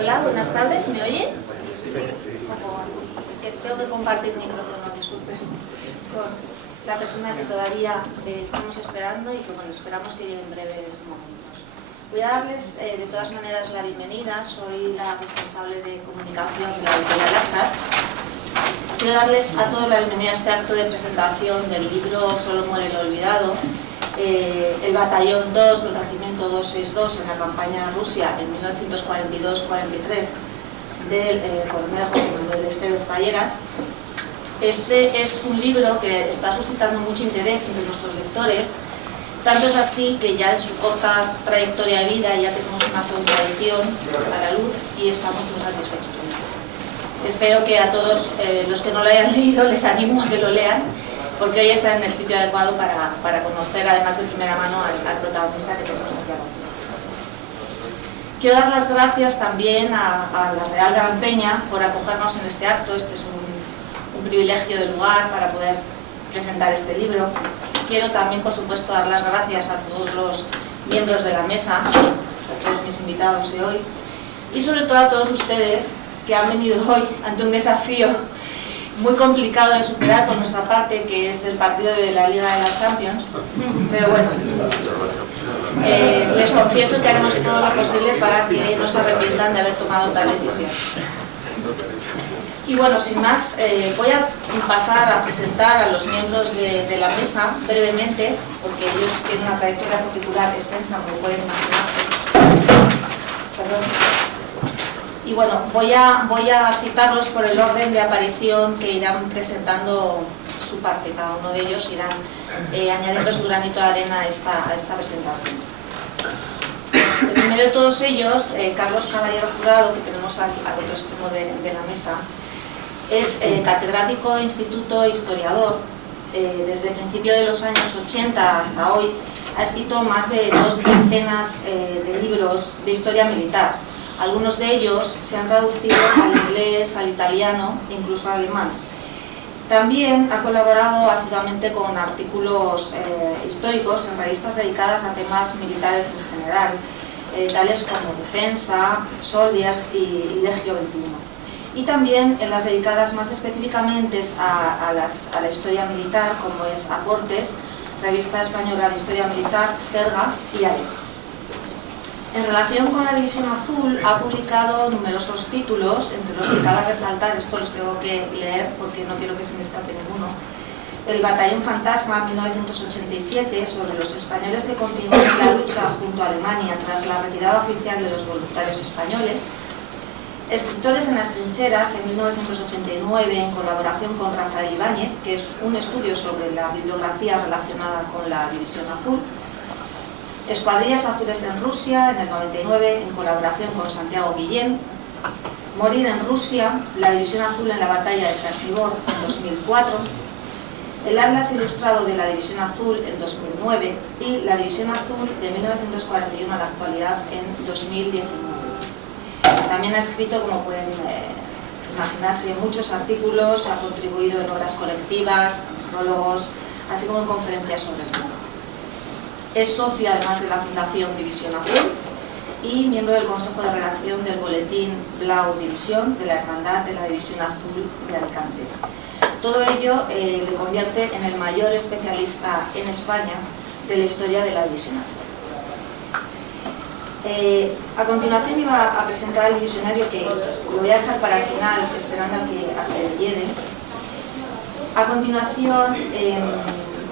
Hola, buenas tardes, ¿me oye? Es que tengo que compartir micrófono, disculpe. Con la persona que todavía estamos esperando y que bueno, esperamos que llegue en breves momentos. Voy a darles de todas maneras la bienvenida, soy la responsable de comunicación de la editorial Actas. Quiero darles a todos la bienvenida a este acto de presentación del libro Solo muere el olvidado, el batallón 2 del regimiento 262 en la campaña de Rusia en 1942-43 del coronel José Manuel Estevez Falleras. Este es un libro que está suscitando mucho interés entre nuestros lectores, tanto es así que ya en su corta trayectoria de vida ya tenemos una segunda edición a la luz y estamos muy satisfechos con ello. Espero que a todos los que no lo hayan leído les animo a que lo lean, porque hoy está en el sitio adecuado para conocer, además de primera mano, al protagonista que tenemos aquí abajo. Quiero dar las gracias también a la Real Gran Peña por acogernos en este acto. Este es un privilegio de lugar para poder presentar este libro. Quiero también, por supuesto, dar las gracias a todos los miembros de la mesa, a todos mis invitados de hoy, y sobre todo a todos ustedes que han venido hoy ante un desafío muy complicado de superar por nuestra parte, que es el partido de la Liga de la Champions, pero bueno, les confieso que haremos todo lo posible para que no se arrepientan de haber tomado tal decisión. Y bueno, sin más, voy a pasar a presentar a los miembros de la mesa brevemente, porque ellos tienen una trayectoria particular extensa, como pueden imaginarse. Perdón. Y bueno, voy a citarlos por el orden de aparición que irán presentando su parte. Cada uno de ellos irán añadiendo su granito de arena a esta presentación. El primero de todos ellos, Carlos Caballero Jurado, que tenemos al otro extremo de la mesa, es catedrático de instituto e historiador. Desde el principio de los años 80 hasta hoy ha escrito más de 2 decenas de libros de historia militar. Algunos de ellos se han traducido al inglés, al italiano e incluso al alemán. También ha colaborado asiduamente con artículos históricos en revistas dedicadas a temas militares en general, tales como Defensa, Soldiers y Legio XXI. Y también en las dedicadas más específicamente a la historia militar, como es Aportes, Revista Española de Historia Militar, Serga y Ares. En relación con la División Azul, ha publicado numerosos títulos, entre los que cabe resaltar, esto los tengo que leer porque no quiero que se me escape ninguno: El Batallón Fantasma, 1987, sobre los españoles que continúan la lucha junto a Alemania tras la retirada oficial de los voluntarios españoles; Escritores en las trincheras, en 1989, en colaboración con Rafael Ibáñez, que es un estudio sobre la bibliografía relacionada con la División Azul; Escuadrillas Azules en Rusia, en el 99, en colaboración con Santiago Guillén; Morir en Rusia, la División Azul en la batalla de Krasnivor, en 2004; El Atlas Ilustrado de la División Azul, en 2009, y la División Azul de 1941 a la actualidad, en 2019. También ha escrito, como pueden imaginarse, muchos artículos, ha contribuido en obras colectivas, prólogos, así como en conferencias sobre el tema. Es socio, además, de la Fundación División Azul y miembro del Consejo de Redacción del Boletín Blau División de la Hermandad de la División Azul de Alicante. Todo ello le convierte en el mayor especialista en España de la historia de la División Azul. A continuación iba a presentar el divisionario, que lo voy a dejar para el final, esperando a que llegue. A continuación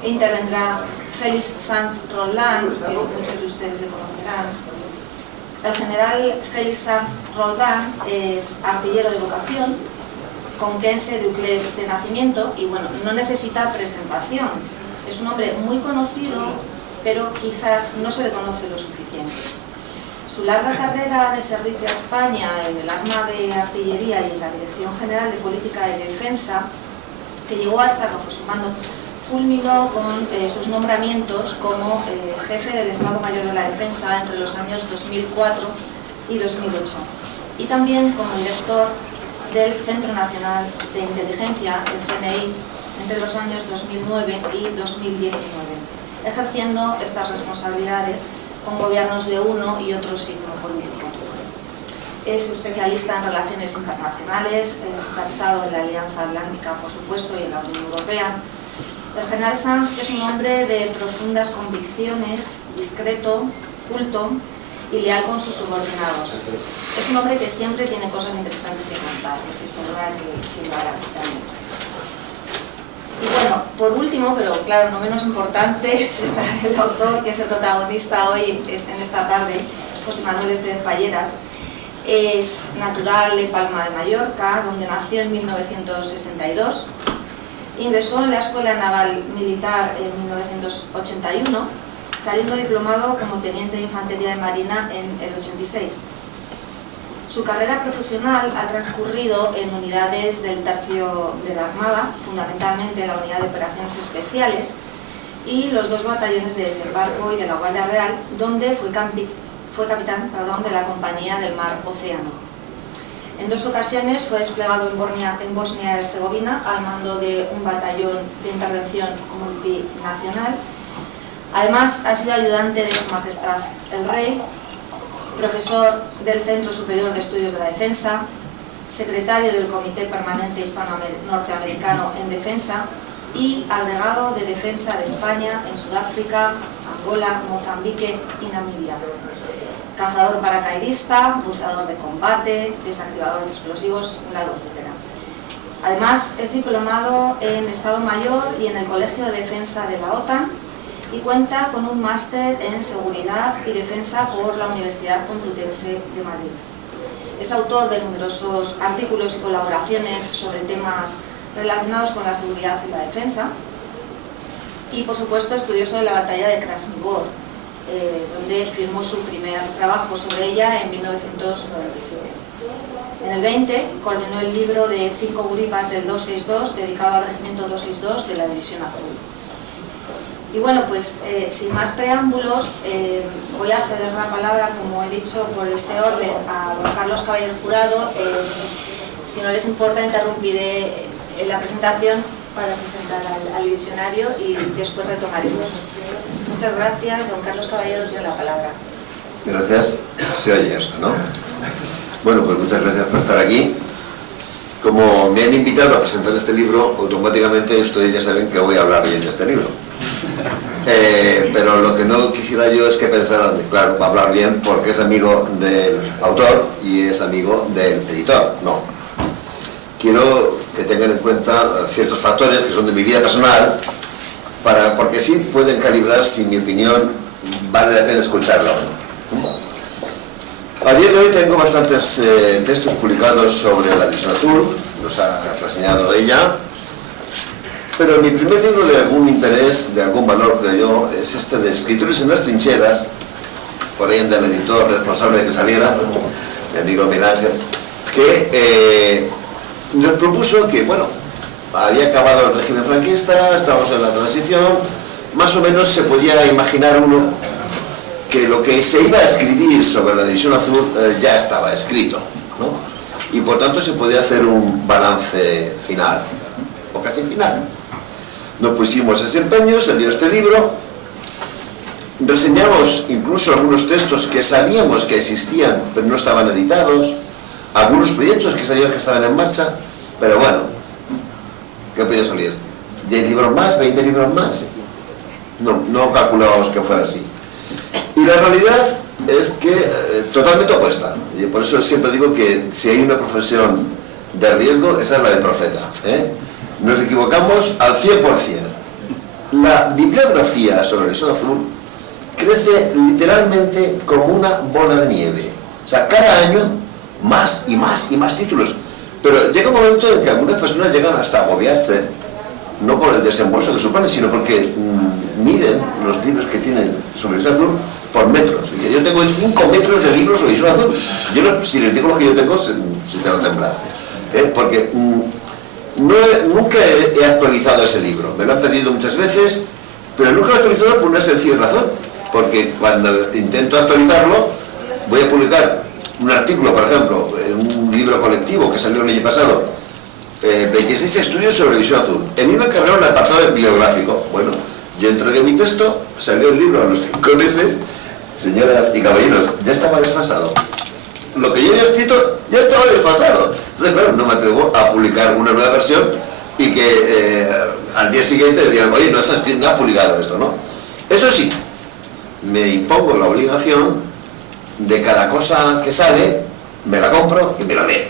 intervendrá Félix Sanz Roldán, que muchos de ustedes le conocerán. El general Félix Sanz Roldán es artillero de vocación, conquense de Uclés de nacimiento, y bueno, no necesita presentación. Es un hombre muy conocido, pero quizás no se le conoce lo suficiente. Su larga carrera de servicio a España en el arma de artillería y en la Dirección General de Política de Defensa, que llegó a estar bajo su mando, culminó con sus nombramientos como jefe del Estado Mayor de la Defensa entre los años 2004 y 2008, y también como director del Centro Nacional de Inteligencia, el CNI, entre los años 2009 y 2019, ejerciendo estas responsabilidades con gobiernos de uno y otro signo político. Es especialista en relaciones internacionales, es versado en la Alianza Atlántica, por supuesto, y en la Unión Europea. El general Sanz es un hombre de profundas convicciones, discreto, culto y leal con sus subordinados. Es un hombre que siempre tiene cosas interesantes que contar, y estoy segura de que lo hará también. Y bueno, por último, pero claro, no menos importante, está el autor que es el protagonista hoy, en esta tarde, José Manuel Estévez Palleras. Es natural de Palma de Mallorca, donde nació en 1962. Ingresó en la Escuela Naval Militar en 1981, saliendo diplomado como teniente de Infantería de Marina en el 86. Su carrera profesional ha transcurrido en unidades del Tercio de la Armada, fundamentalmente la Unidad de Operaciones Especiales, y los 2 batallones de desembarco y de la Guardia Real, donde fue capitán de la Compañía del Mar Océano. En 2 ocasiones fue desplegado en Bosnia y Herzegovina al mando de un batallón de intervención multinacional. Además, ha sido ayudante de Su Majestad el Rey, profesor del Centro Superior de Estudios de la Defensa, secretario del Comité Permanente Hispano-Norteamericano en Defensa y agregado de Defensa de España en Sudáfrica, Angola, Mozambique y Namibia. Cazador paracaidista, buceador de combate, desactivador de explosivos, un largo etcétera. Además, es diplomado en Estado Mayor y en el Colegio de Defensa de la OTAN y cuenta con un máster en Seguridad y Defensa por la Universidad Complutense de Madrid. Es autor de numerosos artículos y colaboraciones sobre temas relacionados con la seguridad y la defensa y, por supuesto, estudioso de la batalla de Krasnivor, donde firmó su primer trabajo sobre ella en 1997. En el 20 coordinó el libro de 5 guripas del 262, dedicado al Regimiento 262 de la División Azul. Y bueno, pues sin más preámbulos, voy a ceder la palabra, como he dicho, por este orden, a don Carlos Caballero Jurado. Si no les importa, interrumpiré la presentación para presentar al visionario y después retomaremos. Muchas gracias. Don Carlos Caballero tiene la palabra. Gracias. Se oye esto, ¿no? Bueno, pues muchas gracias por estar aquí. Como me han invitado a presentar este libro, automáticamente ustedes ya saben que voy a hablar bien de este libro. Pero lo que no quisiera yo es que pensaran, claro, va a hablar bien porque es amigo del autor y es amigo del editor. No. Quiero que tengan en cuenta ciertos factores que son de mi vida personal, porque sí pueden calibrar si mi opinión vale la pena escucharla o no. A día de hoy tengo bastantes textos publicados sobre la División Azul, los ha reseñado ella, pero mi primer libro de algún interés, de algún valor, creo yo, es este de Escritores en las Trincheras, por ahí anda el editor responsable de que saliera, mi amigo Miguel Ángel, que nos propuso que, bueno, había acabado el régimen franquista, estábamos en la transición, más o menos se podía imaginar uno que lo que se iba a escribir sobre la División Azul ya estaba escrito, ¿no? Y por tanto se podía hacer un balance final, o casi final. Nos pusimos ese empeño, salió este libro, reseñamos incluso algunos textos que sabíamos que existían, pero no estaban editados, algunos proyectos que sabíamos que estaban en marcha, pero bueno, ¿qué podía salir? ¿10 libros más? ¿20 libros más? No calculábamos que fuera así. Y la realidad es que totalmente opuesta. Y por eso siempre digo que si hay una profesión de riesgo, esa es la de profeta, ¿eh? Nos equivocamos al 100%. La bibliografía sobre la División Azul crece literalmente como una bola de nieve. O sea, cada año más y más y más títulos. Pero llega un momento en que algunas personas llegan hasta agobiarse, no por el desembolso que supone, sino porque miden los libros que tienen sobre División Azul por metros. Y yo tengo 5 metros de libros sobre División Azul. Yo no, si les digo lo que yo tengo, se te va a temblar. Porque nunca he actualizado ese libro. Me lo han pedido muchas veces, pero nunca lo he actualizado por una sencilla razón. Porque cuando intento actualizarlo, voy a publicar un artículo, por ejemplo, en un libro colectivo que salió el año pasado, 26 estudios sobre División Azul. En mí me encargaron el apartado bibliográfico. Bueno, yo entregué mi texto, salió el libro a los 5 meses, señoras y caballeros, ya estaba desfasado. Lo que yo había escrito escrito ya estaba desfasado. Entonces, claro, no me atrevo a publicar una nueva versión y que al día siguiente digan, oye, no has publicado esto, ¿no? Eso sí, me impongo la obligación de cada cosa que sale, me la compro y me la leo.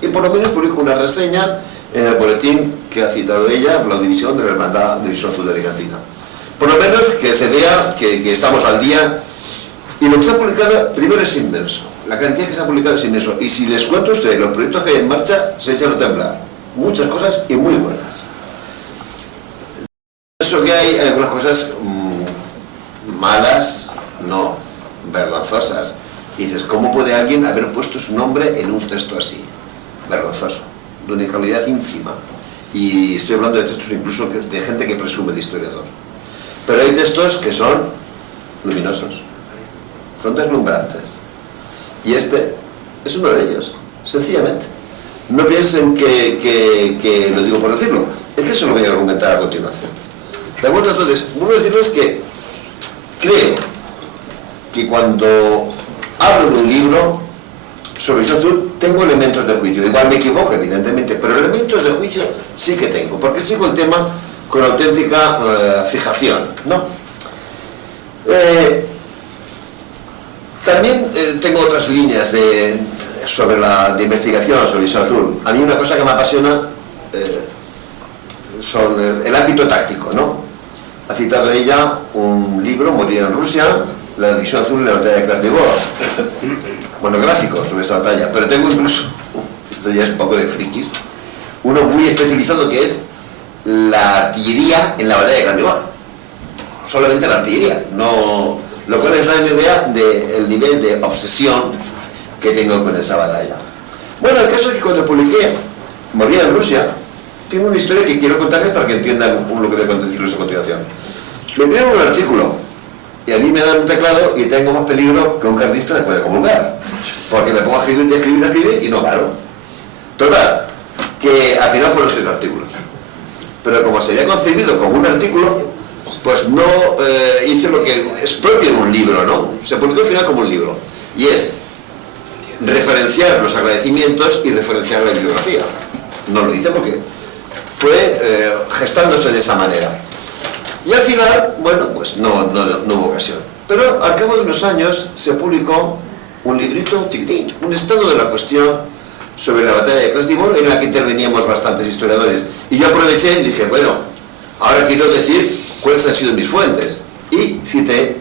Y por lo menos publico una reseña en el boletín que ha citado ella, la división de la Hermandad División Azul de Alicantina. Por lo menos que se vea que estamos al día. Y lo que se ha publicado, primero, es inmenso. La cantidad que se ha publicado es inmenso. Y si les cuento a ustedes los proyectos que hay en marcha, se echan a temblar. Muchas cosas y muy buenas. Eso que hay algunas cosas malas, no, vergonzosas. Y dices, ¿cómo puede alguien haber puesto su nombre en un texto así? Vergonzoso, de una calidad ínfima. Y estoy hablando de textos incluso de gente que presume de historiador. Pero hay textos que son luminosos, son deslumbrantes. Y este es uno de ellos, sencillamente. No piensen que lo digo por decirlo, es que eso lo voy a argumentar a continuación. ¿De acuerdo? Entonces, vuelvo a decirles que creo que cuando hablo de un libro sobre Visión Azul, tengo elementos de juicio. Igual me equivoco, evidentemente, pero elementos de juicio sí que tengo, porque sigo el tema con auténtica fijación, ¿no? También tengo otras líneas de investigación sobre Visión Azul. A mí una cosa que me apasiona son el ámbito táctico, ¿no? Ha citado ella un libro, Morir en Rusia, la División Azul en la batalla de Krasnivor. Monográfico sobre esa batalla, pero tengo incluso, esto ya es un poco de frikis, uno muy especializado que es la artillería en la batalla de Krasnivor. Solamente la artillería, no, lo cual les da una idea del nivel de obsesión que tengo con esa batalla. Bueno, el caso es que cuando publiqué Morir en Rusia, tengo una historia que quiero contarles para que entiendan lo que voy a decirles a continuación. Me pidieron un artículo y a mí me dan un teclado y tengo más peligro que un carlista después de comulgar, porque me pongo a escribir y no paro. Total, que al final fueron 6 artículos, pero como se había concebido como un artículo, pues no hice lo que es propio de un libro, ¿no? Se publicó al final como un libro, y es referenciar los agradecimientos y referenciar la bibliografía. No lo hice porque fue gestándose de esa manera. Y al final, bueno, pues no hubo ocasión. Pero al cabo de unos años se publicó un librito chiquitín, un estado de la cuestión sobre la batalla de Krasnivor, en la que interveníamos bastantes historiadores. Y yo aproveché y dije, bueno, ahora quiero decir cuáles han sido mis fuentes. Y cité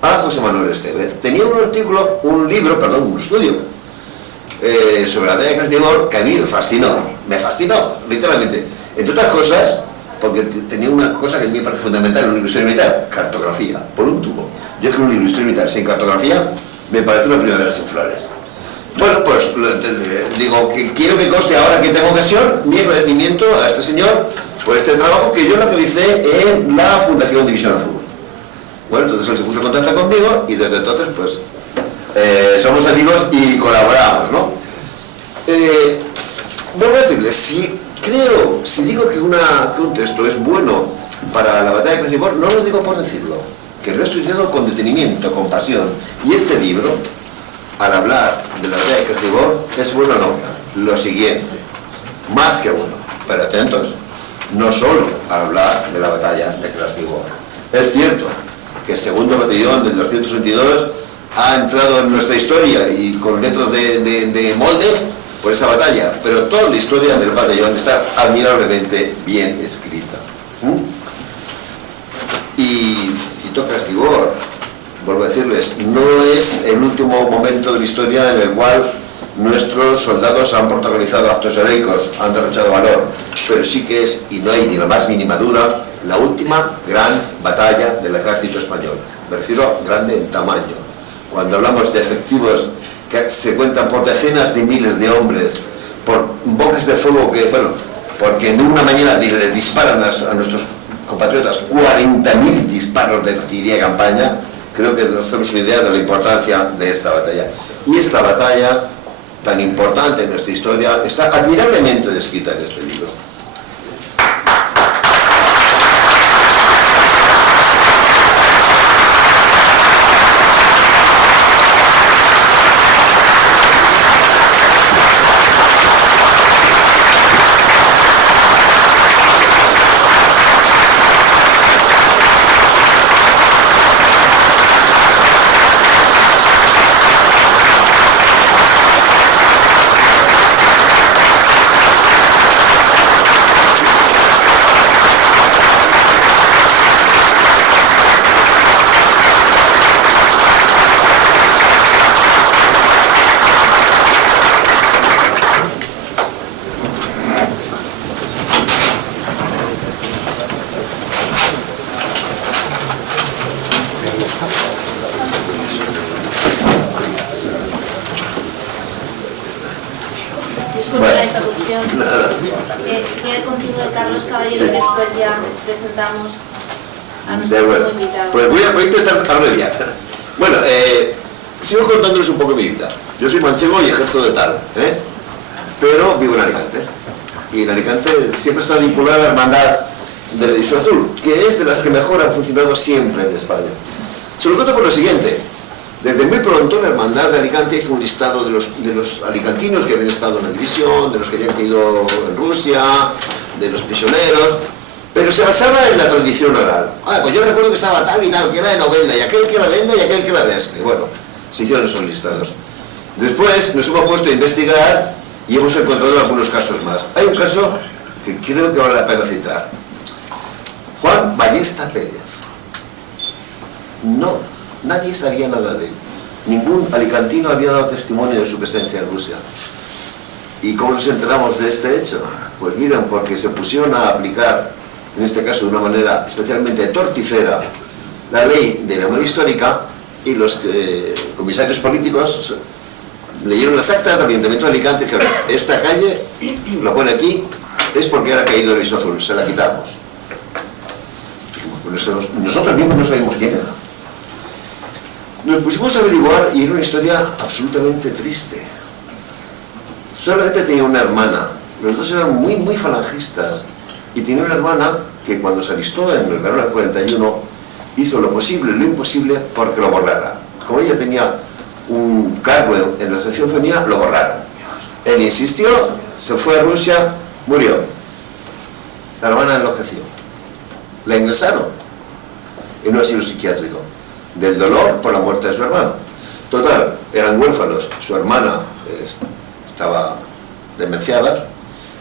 a José Manuel Estevez. Tenía un estudio sobre la batalla de Krasnivor que a mí me fascinó, literalmente. Entre otras cosas, porque tenía una cosa que a mí me parece fundamental en un libro de historia militar: cartografía, por un tubo. Yo creo que un libro de historia militar sin cartografía me parece una primavera sin flores. Bueno, pues digo que quiero que conste ahora que tengo ocasión mi agradecimiento a este señor por este trabajo que yo lo realicé en la Fundación División Azul. Bueno, entonces él se puso en contacto conmigo y desde entonces pues somos amigos y colaboramos, ¿no? Vuelvo a decirles, si digo que un texto es bueno para la batalla de Krasnivor, no lo digo por decirlo, que lo he estudiado con detenimiento, con pasión. Y este libro, al hablar de la batalla de Krasnivor, es bueno o no. Lo siguiente, más que bueno, pero atentos, no solo al hablar de la batalla de Krasnivor. Es cierto que el segundo batallón del 222 ha entrado en nuestra historia y con letras de molde por esa batalla, pero toda la historia del batallón está admirablemente bien escrita. Y cito Krasnivor, vuelvo a decirles, no es el último momento de la historia en el cual nuestros soldados han protagonizado actos heroicos, han derrochado valor, pero sí que es, y no hay ni la más mínima duda, la última gran batalla del ejército español. Me refiero grande en tamaño. Cuando hablamos de efectivos que se cuentan por decenas de miles de hombres, por bocas de fuego que, bueno, porque en una mañana les disparan a nuestros compatriotas 40.000 disparos de artillería de campaña, creo que nos hacemos una idea de la importancia de esta batalla. Y esta batalla, tan importante en nuestra historia, está admirablemente descrita en este libro. Disculpe Bueno. la interrupción. Nada. Si quiere continúe Carlos Caballero Sí. y después ya presentamos a De nuestro acuerdo. nuevo invitado. Pues voy a intentar abreviar. Bueno, sigo contándoles un poco mi vida. Yo soy manchego y ejerzo de tal, pero vivo en Alicante. Y en Alicante siempre está vinculada a la hermandad de la División Azul, que es de las que mejor han funcionado siempre en España. Se lo cuento por lo siguiente. Desde muy pronto la hermandad de Alicante hizo un listado de los alicantinos que habían estado en la división, de los que habían caído en Rusia, de los prisioneros, pero se basaba en la tradición oral. Pues yo recuerdo que estaba tal y tal, que era de Novelda, y aquel que era de Enda y aquel que era de Espe. Bueno, se hicieron esos listados. Después nos hemos puesto a investigar y hemos encontrado algunos casos más. Hay un caso que creo que vale la pena citar. Juan Ballesta Pérez. No, nadie sabía nada de él. Ningún alicantino había dado testimonio de su presencia en Rusia. ¿Y cómo nos enteramos de este hecho? Pues miren, porque se pusieron a aplicar, en este caso de una manera especialmente torticera, la ley de memoria histórica, y los comisarios políticos leyeron las actas del Ayuntamiento de Alicante que esta calle, lo pone aquí, es porque era caído el División Azul, se la quitamos. Nosotros mismos no sabíamos quién era. Nos pusimos a averiguar y era una historia absolutamente triste. Solamente tenía una hermana, los dos eran muy falangistas, y tenía una hermana que cuando se alistó en el verano del 41 hizo lo posible y lo imposible porque lo borrara. Como ella tenía un cargo en la sección femenina, lo borraron. Él insistió, se fue a Rusia, murió. La hermana enloqueció. La ingresaron en un asilo psiquiátrico del dolor por la muerte de su hermano. Total, eran huérfanos, su hermana estaba demenciada,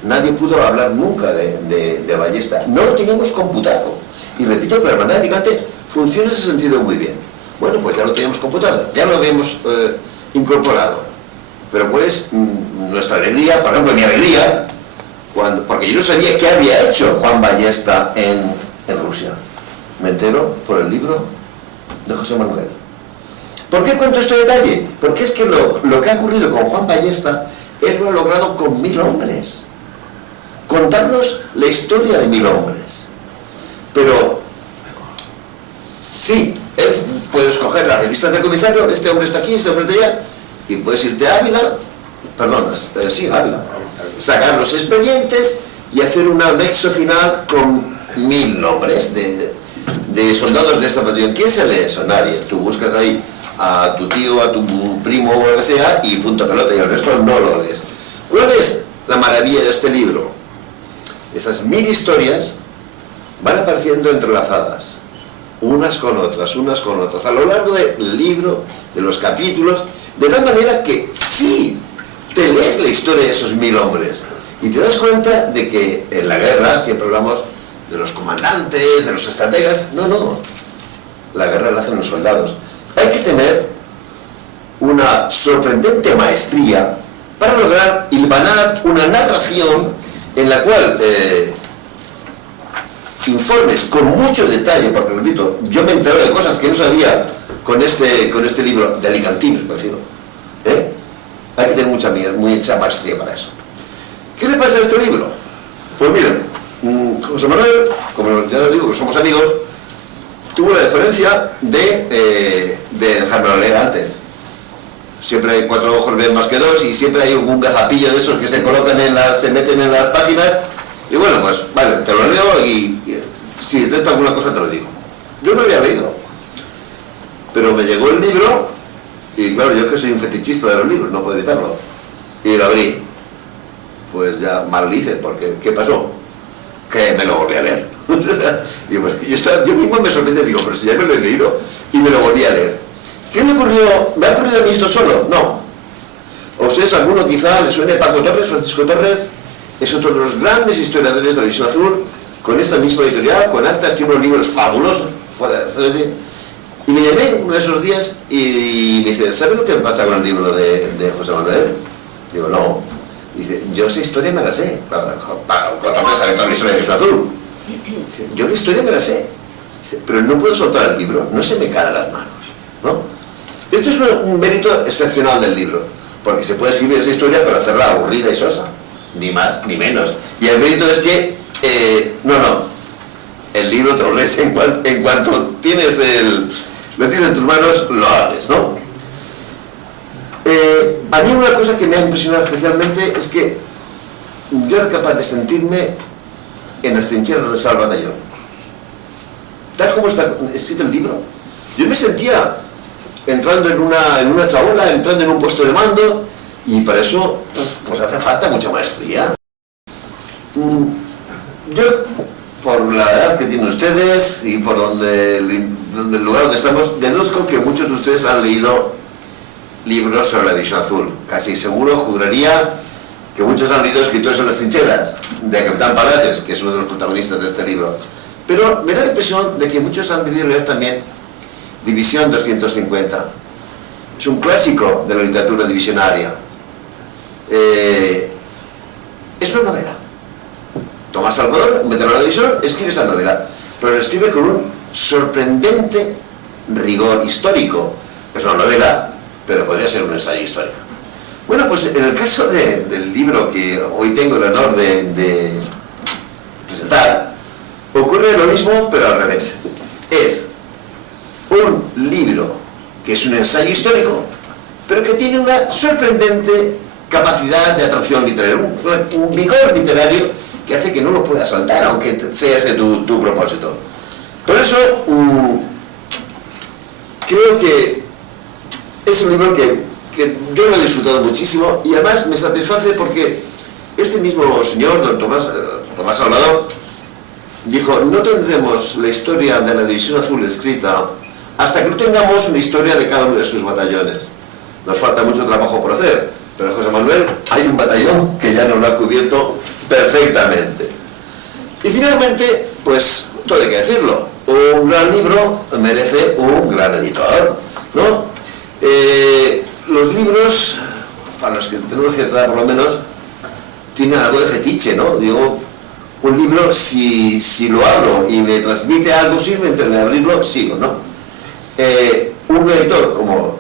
nadie pudo hablar nunca de Ballesta, no lo teníamos computado. Y repito que la hermandad de Alicante funciona en ese sentido muy bien. Bueno, pues ya lo teníamos computado, ya lo habíamos incorporado. Pero ¿cuál es nuestra alegría? Por ejemplo, mi alegría, porque yo no sabía qué había hecho Juan Ballesta en Rusia. Me entero por el libro de José Manuel. ¿Por qué cuento este detalle? Porque es que lo que ha ocurrido con Juan Ballesta, él lo ha logrado con 1000 hombres. Contarnos la historia de 1000 hombres. Pero, sí, él puede escoger las revistas del comisario, este hombre está aquí, este hombre está allá, y puedes irte a Ávila, Ávila, sacar los expedientes y hacer un anexo final con 1000 nombres de soldados de esta batallón. ¿Quién se lee eso? Nadie. Tú buscas ahí a tu tío, a tu primo o lo que sea y punto pelota, y el resto no lo lees. ¿Cuál es la maravilla de este libro? Esas 1000 historias van apareciendo entrelazadas, unas con otras, a lo largo del libro, de los capítulos, de tal manera que sí, te lees la historia de esos 1000 hombres y te das cuenta de que en la guerra siempre hablamos de los comandantes, de los estrategas. No, la guerra la hacen los soldados. Hay que tener una sorprendente maestría para lograr hilvanar una narración en la cual informes con mucho detalle, porque repito, yo me entero de cosas que no sabía con este libro de alicantinos, prefiero. Hay que tener mucha maestría para eso. ¿Qué le pasa a este libro? Pues miren, José Manuel, como ya digo que somos amigos, tuvo la deferencia de dejármelo leer antes. Siempre hay 4 ojos ven más que 2 y siempre hay un gazapillo de esos que se colocan se meten en las páginas. Y bueno, pues vale, te lo leo y si detecto alguna cosa te lo digo. Yo no lo había leído, pero me llegó el libro y claro, yo que soy un fetichista de los libros, no puedo evitarlo. Y lo abrí. Pues ya mal lo hice, porque ¿qué pasó? Que me lo volví a leer. Y pues, yo mismo me sorprendí, digo, pero si ya me lo he leído, y me lo volví a leer. ¿Qué me ocurrió? ¿Me ha ocurrido a mí esto solo? No. A ustedes alguno quizá les suene Paco Torres, Francisco Torres, es otro de los grandes historiadores de la División Azul, con esta misma editorial, con actas, tiene unos libros fabulosos, fuera de serie. Y le llamé uno de esos días y me dice, ¿sabes lo que pasa con el libro de José Manuel? Digo, no. Dice, yo esa historia me la sé. Paco Torres sabe toda la historia de la División Azul. Dice, yo la historia me la sé. Dice, pero no puedo soltar el libro, no se me cae de las manos, ¿no? Esto es un mérito excepcional del libro, porque se puede escribir esa historia pero hacerla aburrida y sosa, ni más ni menos. Y el mérito es que, el libro te lo lees en cuanto lo tienes en tus manos, lo hables, ¿no? A mí una cosa que me ha impresionado especialmente es que yo era capaz de sentirme en las trincheras de Sal Batallón. Tal como está escrito el libro, yo me sentía entrando en una chabola, entrando en un puesto de mando, y para eso pues hace falta mucha maestría. Yo, por la edad que tienen ustedes y por el lugar donde estamos, deduzco que muchos de ustedes han leído libros sobre la División Azul. Casi seguro, juraría que muchos han leído Escritores en las trincheras, de Capitán Palacios, que es uno de los protagonistas de este libro. Pero me da la impresión de que muchos han debido leer también División 250. Es un clásico de la literatura divisionaria. Es una novela. Tomás Salvador, un veterano de la división, escribe esa novela, pero lo escribe con un sorprendente rigor histórico. Es una novela, pero podría ser un ensayo histórico. Bueno, pues en el caso del libro que hoy tengo el honor de presentar, ocurre lo mismo, pero al revés. Es un libro que es un ensayo histórico, pero que tiene una sorprendente capacidad de atracción literaria, un vigor literario que hace que no lo puedas saltar, aunque sea ese tu propósito. Por eso, creo que es un libro que yo lo he disfrutado muchísimo, y además me satisface porque este mismo señor, don Tomás Salvador, dijo: no tendremos la historia de la División Azul escrita hasta que no tengamos una historia de cada uno de sus batallones. Nos falta mucho trabajo por hacer, pero José Manuel, hay un batallón que ya nos lo ha cubierto perfectamente. Y finalmente, pues todo hay que decirlo, un gran libro merece un gran editor, ¿no? Los libros, para los que tenemos cierta edad por lo menos, tienen algo de fetiche, ¿no? Digo, un libro, si lo abro y me transmite algo, sirve, entre de abrirlo, sigo, ¿no? Un editor como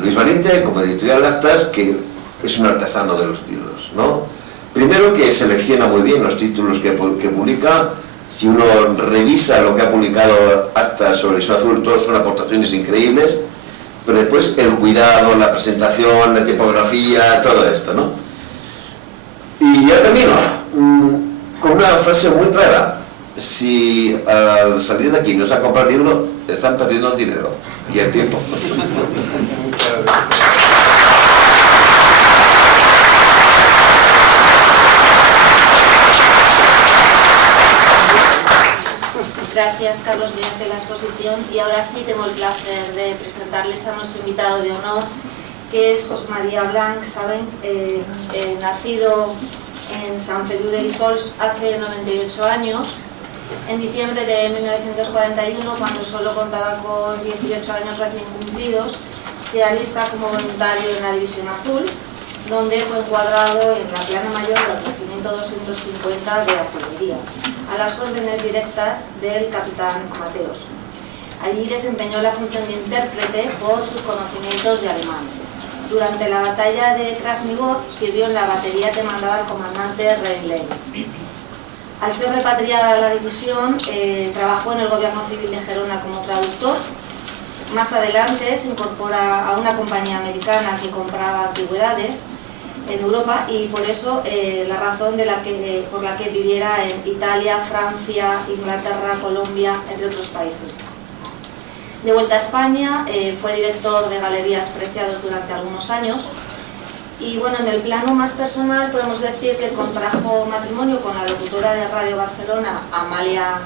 Luis Valiente, como Editorial Actas, que es un artesano de los libros, ¿no? Primero, que selecciona muy bien los títulos que publica. Si uno revisa lo que ha publicado Actas sobre División Azul, todos son aportaciones increíbles, pero después el cuidado, la presentación, la tipografía, todo esto, ¿no? Y ya termino con una frase muy clara: si al salir de aquí no se ha comprado el libro, están perdiendo el dinero y el tiempo. Gracias, Carlos, mediante la exposición. Y ahora sí tengo el placer de presentarles a nuestro invitado de honor, que es José María Blanch. Saben, nacido en Sant Feliu de Guíxols hace 98 años, en diciembre de 1941, cuando solo contaba con 18 años recién cumplidos, se alista como voluntario en la División Azul, donde fue encuadrado en la plana mayor del Regimiento 250 de Artillería, a las órdenes directas del capitán Mateos. Allí desempeñó la función de intérprete por sus conocimientos de alemán. Durante la batalla de Krasnivor sirvió en la batería que mandaba el comandante Reinlein. Al ser repatriada a la división, trabajó en el gobierno civil de Gerona como traductor. Más adelante se incorpora a una compañía americana que compraba antigüedades en Europa, y por eso la razón por la que viviera en Italia, Francia, Inglaterra, Colombia, entre otros países. De vuelta a España, fue director de Galerías Preciados durante algunos años, y bueno, en el plano más personal podemos decir que contrajo matrimonio con la locutora de Radio Barcelona, Amalia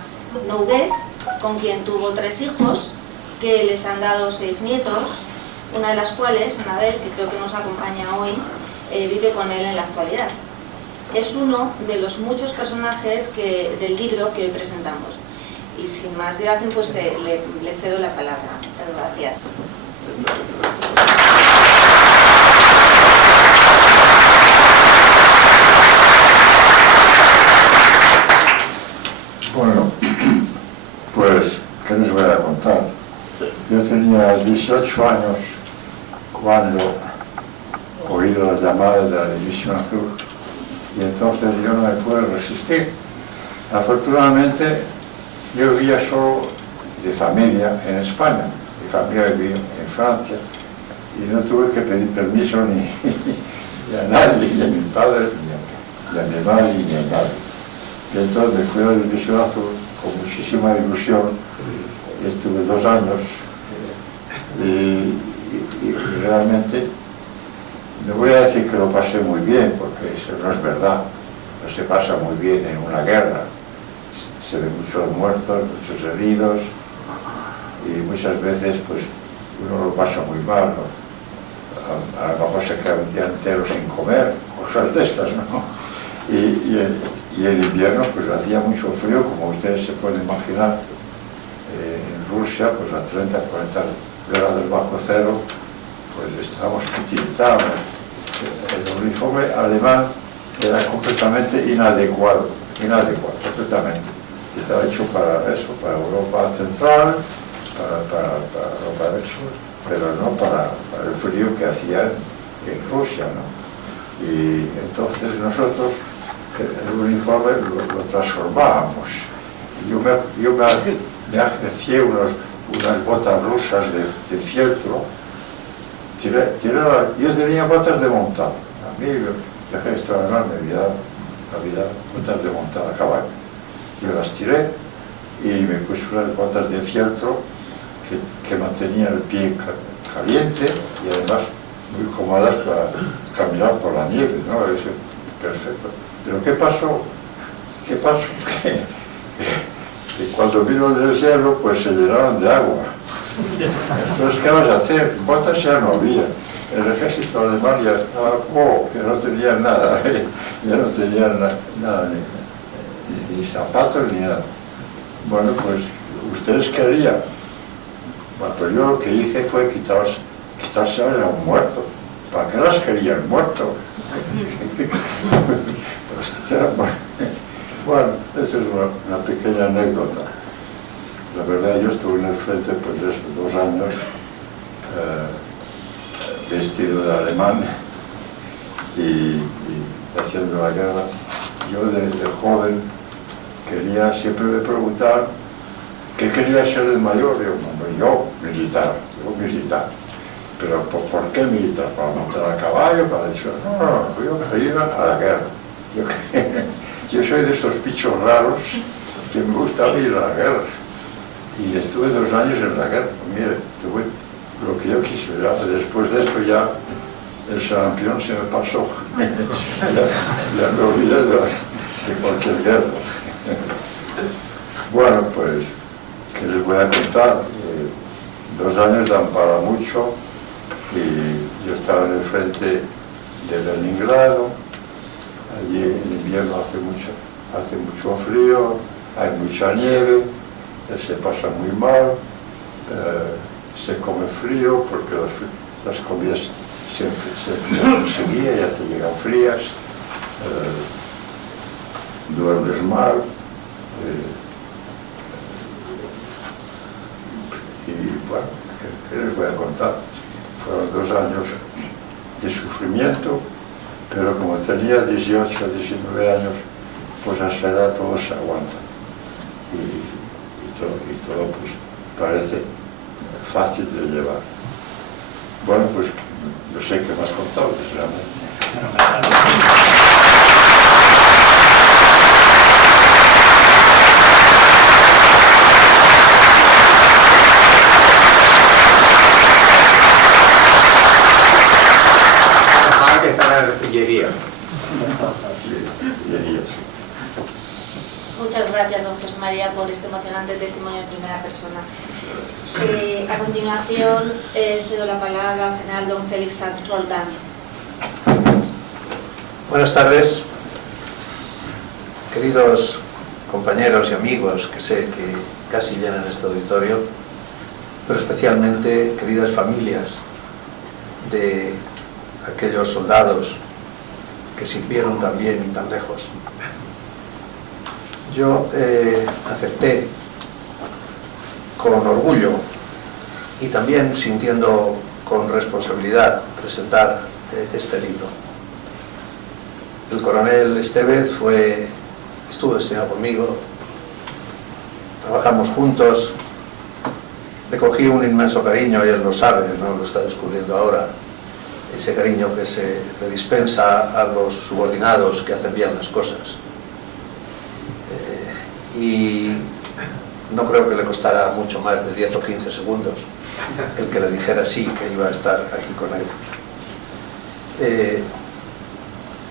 Nogués, con quien tuvo 3 hijos, que les han dado 6 nietos, una de las cuales, Anabel, que creo que nos acompaña hoy, vive con él en la actualidad. Es uno de los muchos personajes del libro que hoy presentamos. Y sin más dilación, pues le cedo la palabra. Muchas gracias. Bueno, pues, ¿qué les voy a contar? Yo tenía 18 años cuando oí oído las llamadas de la División Azul y entonces yo no me pude resistir. Afortunadamente yo vivía solo de familia en España, mi familia vivía en Francia y no tuve que pedir permiso ni a nadie, ni a mi padre, ni a mi madre, ni a nadie. Y entonces me fui a la División Azul con muchísima ilusión, estuve 2 años y realmente no voy a decir que lo pasé muy bien, porque eso no es verdad, no se pasa muy bien en una guerra, se ven muchos muertos, muchos heridos y muchas veces pues uno lo pasa muy mal, ¿no? A lo mejor se queda un día entero sin comer, cosas de estas, ¿no? Y el invierno pues hacía mucho frío, como ustedes se pueden imaginar, en Rusia pues a 30, 40 grados bajo cero, pues estábamos titiritando. El uniforme alemán era completamente inadecuado, completamente. Estaba hecho para eso, para Europa Central, para Europa del Sur, pero no para el frío que hacía en Rusia, ¿no? Y entonces nosotros el uniforme lo transformábamos. Yo me agencié unas botas rusas de fieltro. Yo tenía botas de montar. A mí el ejército alemán me había dado botas de montar a caballo. Yo las tiré y me puse unas botas de fieltro que mantenían el pie caliente y además muy cómodas para caminar por la nieve, ¿no? Eso, perfecto. Pero ¿qué pasó? Que cuando vino el deshielo, pues se llenaron de agua. Entonces, ¿qué vas a hacer? Botas ya no había. El ejército alemán ya estaba, que no tenía nada, ya no tenía nada, ni zapatos ni nada. Bueno, pues, ¿ustedes querían? Bueno, pues yo lo que hice fue quitarse a un muerto. ¿Para qué las querían muerto? Bueno, esa es una pequeña anécdota. La verdad, yo estuve en el frente pues, de esos 2 años vestido de alemán y haciendo la guerra. Yo desde joven siempre me preguntaban qué quería ser el mayor. Yo militar. Pero ¿por qué militar? ¿Para montar a caballo? ¿Para decir? No, yo quería ir a la guerra. Yo soy de estos bichos raros que me gusta ir a la guerra. Y estuve 2 años en la guerra. Mire, tuve lo que yo quise. Después de esto ya el sarampión se me pasó. ya me olvidé de cualquier guerra. Bueno, pues, ¿qué les voy a contar? 2 años dan para mucho y yo estaba en el frente de Leningrado. Allí en invierno hace mucho frío, hay mucha nieve, se pasa muy mal, se come frío porque las comidas se enfrían enseguida, ya te llegan frías, duermes mal, y bueno, ¿qué les voy a contar? Fueron 2 años de sufrimiento, pero como tenía 18, 19 años, pues a esa edad todo se aguanta. Y todo pues parece fácil de llevar. Bueno, pues no sé qué más contarles realmente. Ojalá que está en la artillería. Muchas gracias, don José María, por este emocionante testimonio en primera persona. A continuación, cedo la palabra al general don Félix Sanz Roldán. Buenas tardes, queridos compañeros y amigos que sé que casi llenan este auditorio, pero especialmente queridas familias de aquellos soldados que sirvieron tan bien y tan lejos. Yo acepté con orgullo y también sintiendo con responsabilidad presentar este libro. El coronel Estevez estuvo destinado conmigo, trabajamos juntos, le cogí un inmenso cariño, y él lo sabe, no lo está descubriendo ahora, ese cariño que se le dispensa a los subordinados que hacen bien las cosas. Y no creo que le costara mucho más de 10 o 15 segundos el que le dijera sí, que iba a estar aquí con él.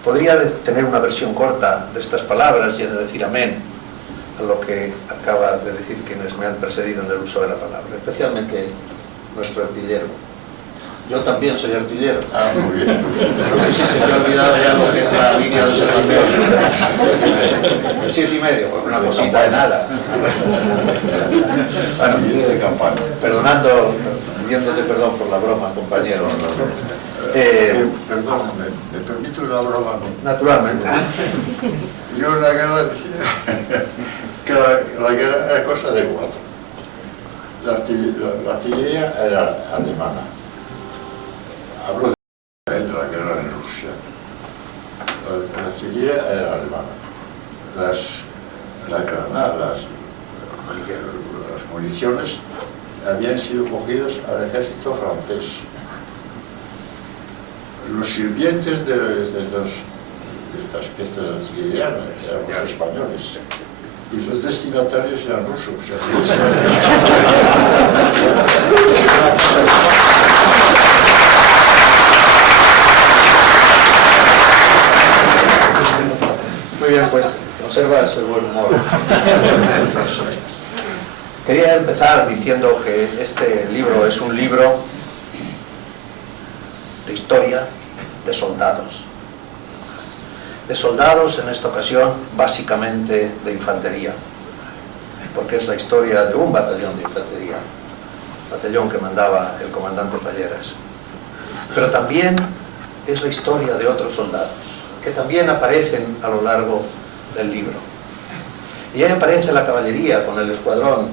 Podría tener una versión corta de estas palabras y he de decir amén a lo que acaba de decir quienes me han precedido en el uso de la palabra, especialmente nuestro artillero. Yo también soy artillero. Ah, muy bien. No sé si se me ha olvidado ya lo que es la línea de observación. El 7,5, pues una cosita de nada. Bueno, De campaña. pidiéndote perdón por la broma, compañero. Perdón, ¿me permito la broma? Naturalmente. Yo en la guerra decía que la guerra era cosa de cuatro. La artillería era alemana. Hablo de la guerra en Rusia. La artillería era alemana. Las granadas, las municiones habían sido cogidas al ejército francés. Los sirvientes de estas piezas de artillería eran los españoles y los destinatarios eran rusos. Muy bien, pues conservas el buen humor. Quería empezar diciendo que este libro es un libro de historia de soldados. De soldados, en esta ocasión, básicamente de infantería, porque es la historia de un batallón de infantería, batallón que mandaba el comandante Palleras. Pero también es la historia de otros soldados, que también aparecen a lo largo del libro. Y ahí aparece la caballería con el escuadrón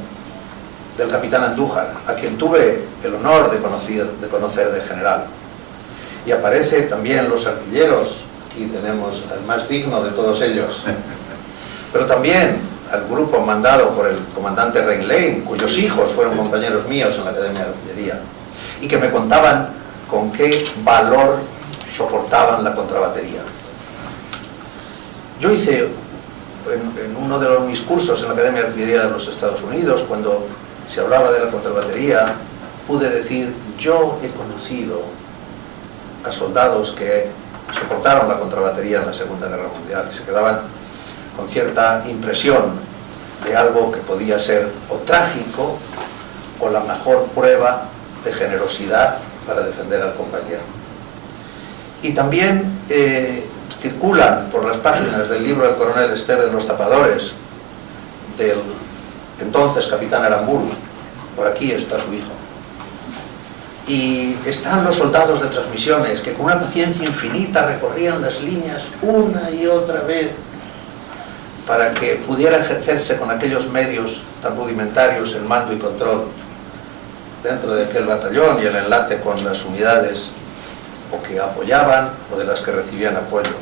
del capitán Andújar, a quien tuve el honor de conocer de general. Y aparece también los artilleros, aquí tenemos al más digno de todos ellos, pero también al grupo mandado por el comandante Reinlein, cuyos hijos fueron compañeros míos en la Academia de Artillería, y que me contaban con qué valor soportaban la contrabatería. Yo hice en uno de mis cursos en la Academia de Artillería de los Estados Unidos, cuando se hablaba de la contrabatería, pude decir, yo he conocido a soldados que soportaron la contrabatería en la Segunda Guerra Mundial y se quedaban con cierta impresión de algo que podía ser o trágico o la mejor prueba de generosidad para defender al compañero. Y también circulan por las páginas del libro del coronel Estevez, Los tapadores, del entonces capitán Aramburu. Por aquí está su hijo. Y están los soldados de transmisiones que con una paciencia infinita recorrían las líneas una y otra vez para que pudiera ejercerse con aquellos medios tan rudimentarios el mando y control dentro de aquel batallón y el enlace con las unidades o que apoyaban o de las que recibían apoyo.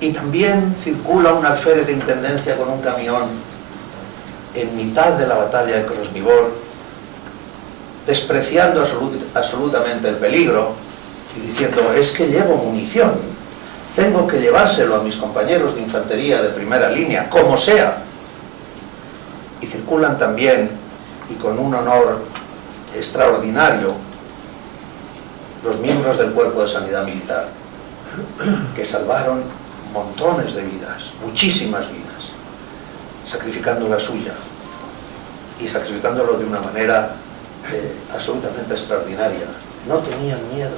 Y también circula un alférez de intendencia con un camión en mitad de la batalla de Krasnivor, despreciando absolutamente el peligro y diciendo, es que llevo munición, tengo que llevárselo a mis compañeros de infantería de primera línea, como sea. Y circulan también, y con un honor extraordinario, los miembros del Cuerpo de Sanidad Militar, que salvaron montones de vidas, muchísimas vidas, sacrificando la suya, y sacrificándolo de una manera absolutamente extraordinaria. No tenían miedo,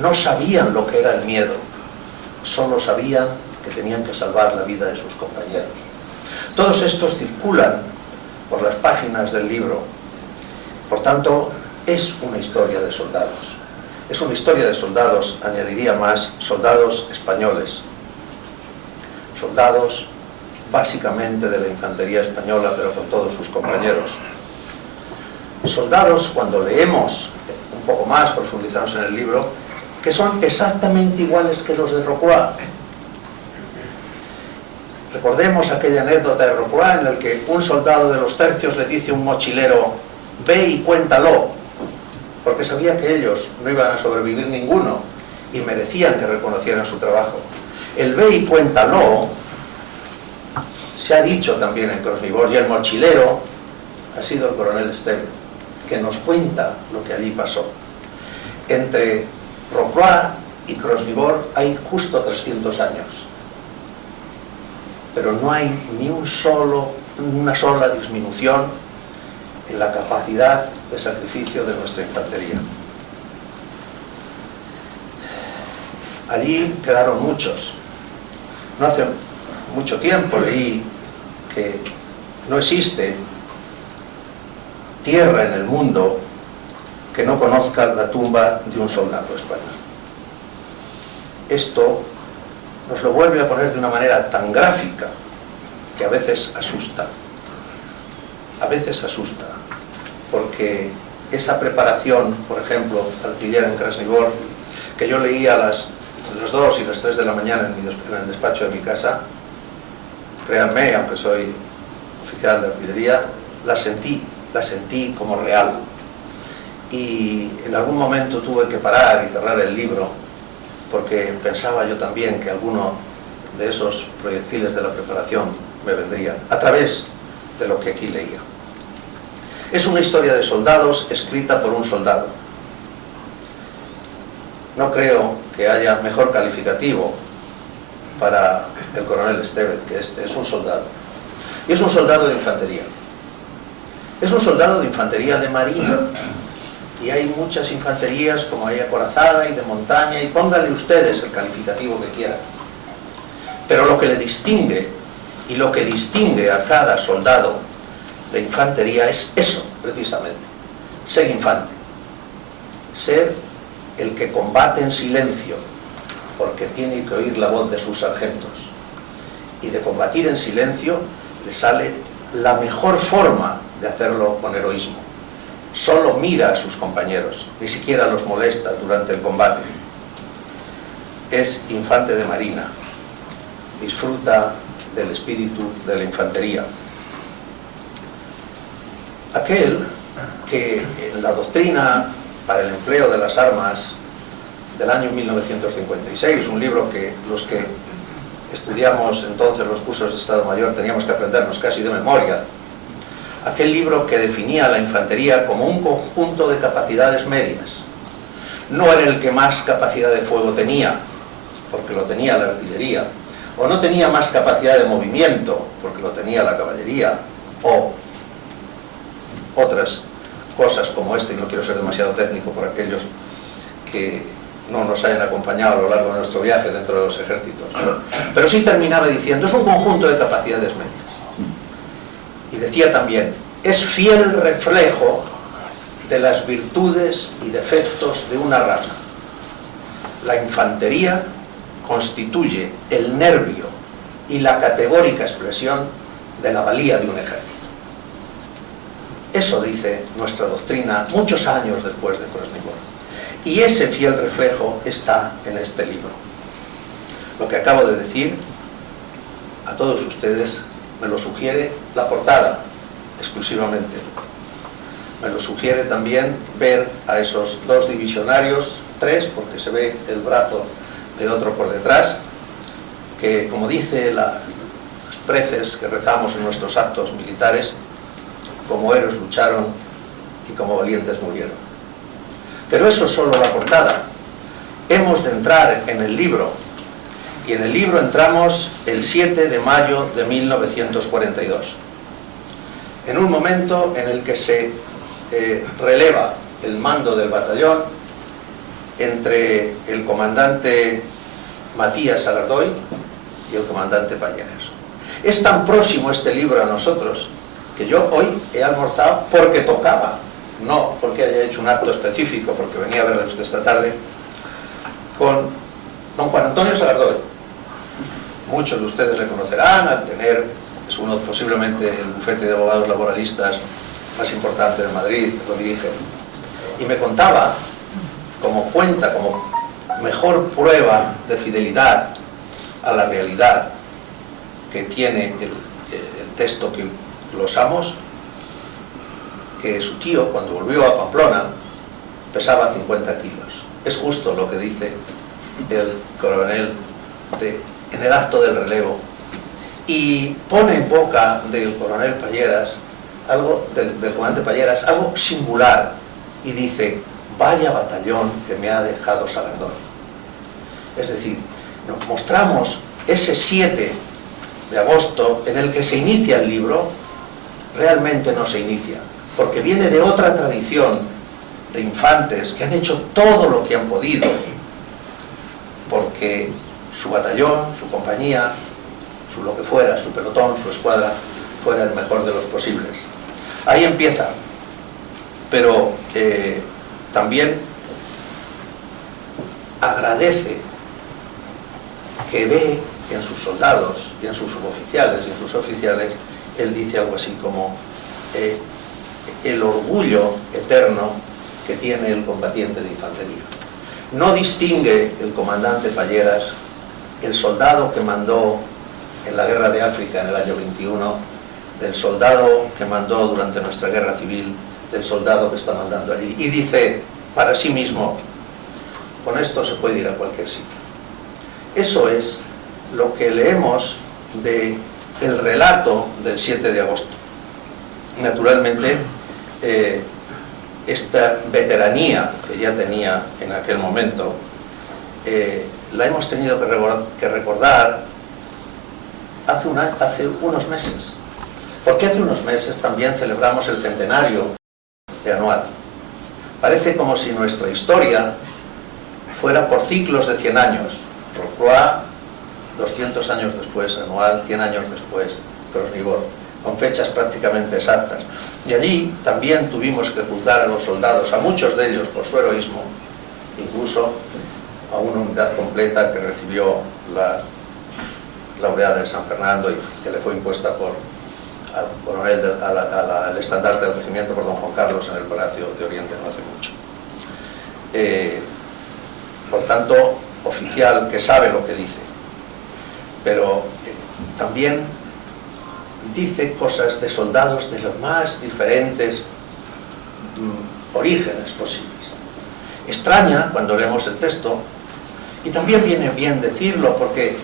no sabían lo que era el miedo, solo sabían que tenían que salvar la vida de sus compañeros. Todos estos circulan por las páginas del libro. Por tanto, es una historia de soldados. Es una historia de soldados, añadiría más, soldados españoles. Soldados básicamente de la infantería española, pero con todos sus compañeros. Soldados, cuando leemos un poco más, profundizamos en el libro, que son exactamente iguales que los de Rocroi. Recordemos aquella anécdota de Rocroi en la que un soldado de los tercios le dice a un mochilero: ve y cuéntalo, porque sabía que ellos no iban a sobrevivir ninguno y merecían que reconocieran su trabajo. El ve y cuéntalo se ha dicho también en Krasnivor, y el mochilero ha sido el coronel Esteve, que nos cuenta lo que allí pasó. Entre Rocroi y Krasnivor hay justo 300 años, pero no hay ni una sola disminución en la capacidad de sacrificio de nuestra infantería. Allí quedaron muchos. No hace mucho tiempo leí que no existe tierra en el mundo que no conozca la tumba de un soldado español. Esto nos lo vuelve a poner de una manera tan gráfica que a veces asusta. A veces asusta, porque esa preparación, por ejemplo, artillera en Krasnivor, que yo leía a las 2 y las 3 de la mañana en el despacho de mi casa, créanme, aunque soy oficial de artillería, la sentí como real. Y en algún momento tuve que parar y cerrar el libro, porque pensaba yo también que alguno de esos proyectiles de la preparación me vendrían, a través de lo que aquí leía. Es una historia de soldados escrita por un soldado. No creo que haya mejor calificativo para el coronel Estevez que este. Es un soldado. Y es un soldado de infantería. Es un soldado de infantería de marina. Y hay muchas infanterías, como hay acorazada y de montaña, y pónganle ustedes el calificativo que quieran. Pero lo que le distingue, y lo que distingue a cada soldado de infantería es eso, precisamente: ser infante. Ser el que combate en silencio, porque tiene que oír la voz de sus sargentos. Y de combatir en silencio le sale la mejor forma de hacerlo con heroísmo. Solo mira a sus compañeros, ni siquiera los molesta durante el combate. Es infante de marina, disfruta del espíritu de la infantería. Aquel que en la doctrina para el empleo de las armas del año 1956, un libro que los que estudiamos entonces los cursos de Estado Mayor teníamos que aprendernos casi de memoria, aquel libro que definía a la infantería como un conjunto de capacidades medias. No era el que más capacidad de fuego tenía, porque lo tenía la artillería, o no tenía más capacidad de movimiento, porque lo tenía la caballería, o otras cosas como este, y no quiero ser demasiado técnico por aquellos que no nos hayan acompañado a lo largo de nuestro viaje dentro de los ejércitos, pero sí terminaba diciendo: es un conjunto de capacidades medias. Y decía también: es fiel reflejo de las virtudes y defectos de una raza. La infantería constituye el nervio y la categórica expresión de la valía de un ejército. Eso dice nuestra doctrina muchos años después de Krasnivor. Y ese fiel reflejo está en este libro. Lo que acabo de decir a todos ustedes me lo sugiere la portada exclusivamente. Me lo sugiere también ver a esos 2 divisionarios, 3 porque se ve el brazo de otro por detrás, que, como dice las preces que rezamos en nuestros actos militares, como héroes lucharon y como valientes murieron. Pero eso es solo la portada. Hemos de entrar en el libro, y en el libro entramos el 7 de mayo de 1942, en un momento en el que se releva el mando del batallón entre el comandante Matías Sagardoy y el comandante Pañeres. Es tan próximo este libro a nosotros que yo hoy he almorzado porque tocaba, no porque haya hecho un acto específico, porque venía a verle usted esta tarde, con don Juan Antonio Sagardoy. Muchos de ustedes le conocerán al tener, es uno posiblemente el bufete de abogados laboralistas más importante de Madrid, lo dirige. Y me contaba, como cuenta, como mejor prueba de fidelidad a la realidad que tiene el texto que glosamos, que su tío, cuando volvió a Pamplona, pesaba 50 kilos. Es justo lo que dice el coronel en el acto del relevo, y pone en boca del coronel Palleras, del comandante Palleras, algo singular, y dice: vaya batallón que me ha dejado Sagardón. Es decir, nos mostramos ese 7 de agosto en el que se inicia el libro, realmente no se inicia, porque viene de otra tradición de infantes que han hecho todo lo que han podido porque su batallón, su compañía, su lo que fuera, su pelotón, su escuadra, fuera el mejor de los posibles. Ahí empieza, pero también agradece que ve en sus soldados y en sus suboficiales y en sus oficiales, él dice algo así como el orgullo eterno que tiene el combatiente de infantería. No distingue el comandante Palleras el soldado que mandó en la guerra de África en el año 21 del soldado que mandó durante nuestra guerra civil, del soldado que está mandando allí, y dice para sí mismo: con esto se puede ir a cualquier sitio. Eso es lo que leemos del relato del 7 de agosto. Naturalmente, esta veteranía que ya tenía en aquel momento, la hemos tenido que recordar hace unos meses, porque hace unos meses también celebramos el centenario de Anual. Parece como si nuestra historia fuera por ciclos de 100 años. Rocroi, 200 años después, Anual, 100 años después, Crosnivor, con fechas prácticamente exactas. Y allí también tuvimos que juzgar a los soldados, a muchos de ellos por su heroísmo, incluso a una unidad completa que recibió la laureada de San Fernando y que le fue impuesta por al coronel al estandarte del regimiento por don Juan Carlos en el Palacio de Oriente no hace mucho. Por tanto, oficial que sabe lo que dice, pero también dice cosas de soldados de los más diferentes orígenes posibles. Extraña cuando leemos el texto, y también viene bien decirlo, porque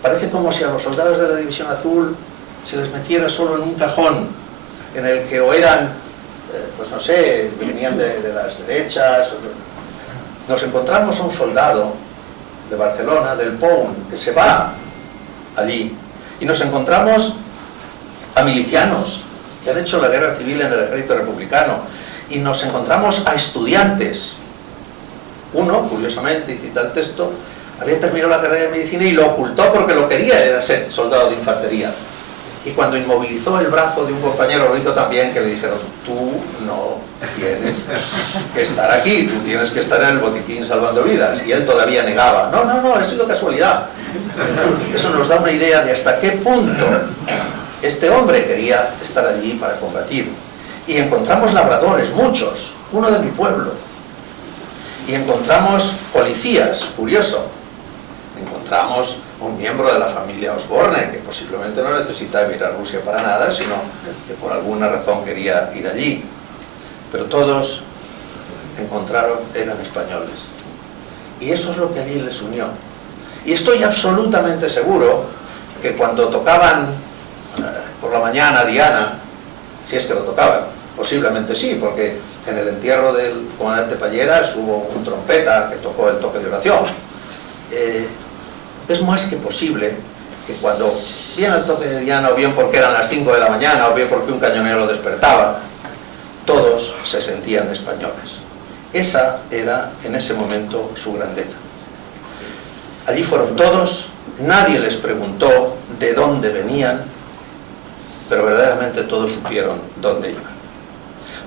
parece como si a los soldados de la División Azul se les metiera solo en un cajón en el que o eran, pues no sé, venían de las derechas. Nos encontramos a un soldado de Barcelona, del POUM, que se va allí, y nos encontramos a milicianos que han hecho la guerra civil en el ejército republicano, y nos encontramos a estudiantes. Uno, curiosamente, y cita el texto, había terminado la carrera de medicina y lo ocultó porque lo quería, era ser soldado de infantería. Y cuando inmovilizó el brazo de un compañero, lo hizo también, que le dijeron: tú no tienes que estar aquí, tú tienes que estar en el botiquín salvando vidas. Y él todavía negaba: no, ha sido casualidad. Eso nos da una idea de hasta qué punto este hombre quería estar allí para combatir. Y encontramos labradores, muchos, uno de mi pueblo. Y encontramos policías, curioso. Encontramos un miembro de la familia Osborne, que posiblemente no necesitaba ir a Rusia para nada, sino que por alguna razón quería ir allí. Pero todos eran españoles. Y eso es lo que allí les unió. Y estoy absolutamente seguro que cuando tocaban por la mañana Diana, si es que lo tocaban, posiblemente sí, porque en el entierro del comandante Palleras hubo un trompeta que tocó el toque de oración. Es más que posible que cuando bien al toque de Diana, o bien porque eran las 5 de la mañana, o bien porque un cañonero lo despertaba, todos se sentían españoles. Esa era en ese momento su grandeza. Allí fueron todos, nadie les preguntó de dónde venían, pero verdaderamente todos supieron dónde iban.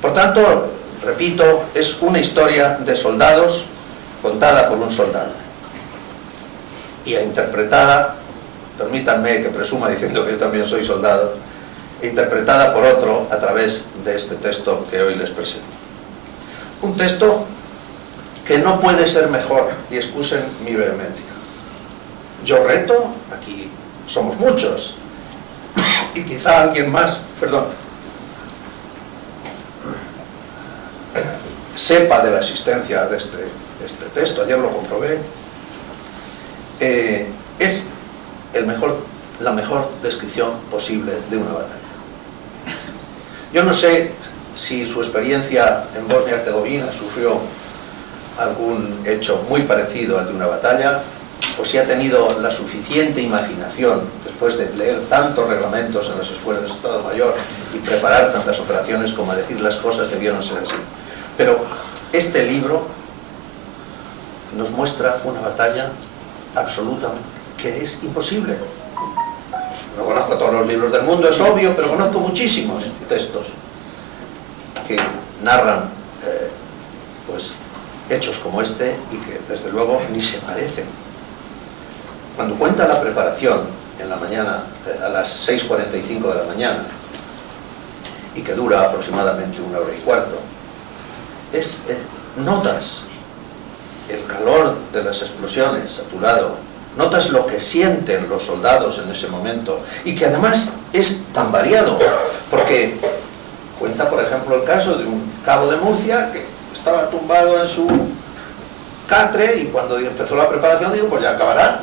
Por tanto, repito, es una historia de soldados contada por un soldado y interpretada, permítanme que presuma diciendo que yo también soy soldado, interpretada por otro a través de este texto que hoy les presento. Un texto que no puede ser mejor, y excusen mi vehemencia. Yo reto, aquí somos muchos, y quizá alguien más, perdón, sepa de la existencia de este texto, ayer lo comprobé. Es la mejor descripción posible de una batalla. Yo no sé si su experiencia en Bosnia y Herzegovina sufrió algún hecho muy parecido al de una batalla, o si ha tenido la suficiente imaginación, después de leer tantos reglamentos en las escuelas de Estado Mayor y preparar tantas operaciones, como a decir las cosas debieron ser así. Pero este libro nos muestra una batalla absoluta que es imposible. No conozco todos los libros del mundo, es obvio, pero conozco muchísimos textos que narran pues, hechos como este y que desde luego ni se parecen. Cuando cuenta la preparación en la mañana, a las 6:45 de la mañana, y que dura aproximadamente 1 hora y cuarto, notas el calor de las explosiones a tu lado, notas lo que sienten los soldados en ese momento, y que además es tan variado, porque cuenta, por ejemplo, el caso de un cabo de Murcia que estaba tumbado en su catre, y cuando empezó la preparación digo, pues ya acabará,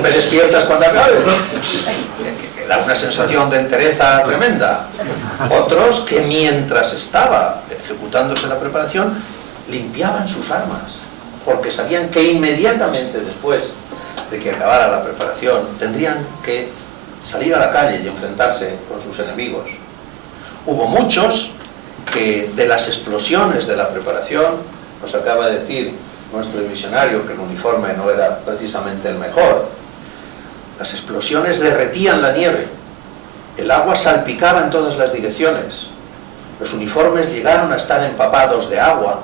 me despiertas cuando acabe, que da una sensación de entereza tremenda. Otros que mientras estaba ejecutándose la preparación limpiaban sus armas, porque sabían que inmediatamente después de que acabara la preparación tendrían que salir a la calle y enfrentarse con sus enemigos. Hubo muchos que de las explosiones de la preparación, nos acaba de decir nuestro visionario que el uniforme no era precisamente el mejor, las explosiones derretían la nieve, el agua salpicaba en todas las direcciones, los uniformes llegaron a estar empapados de agua,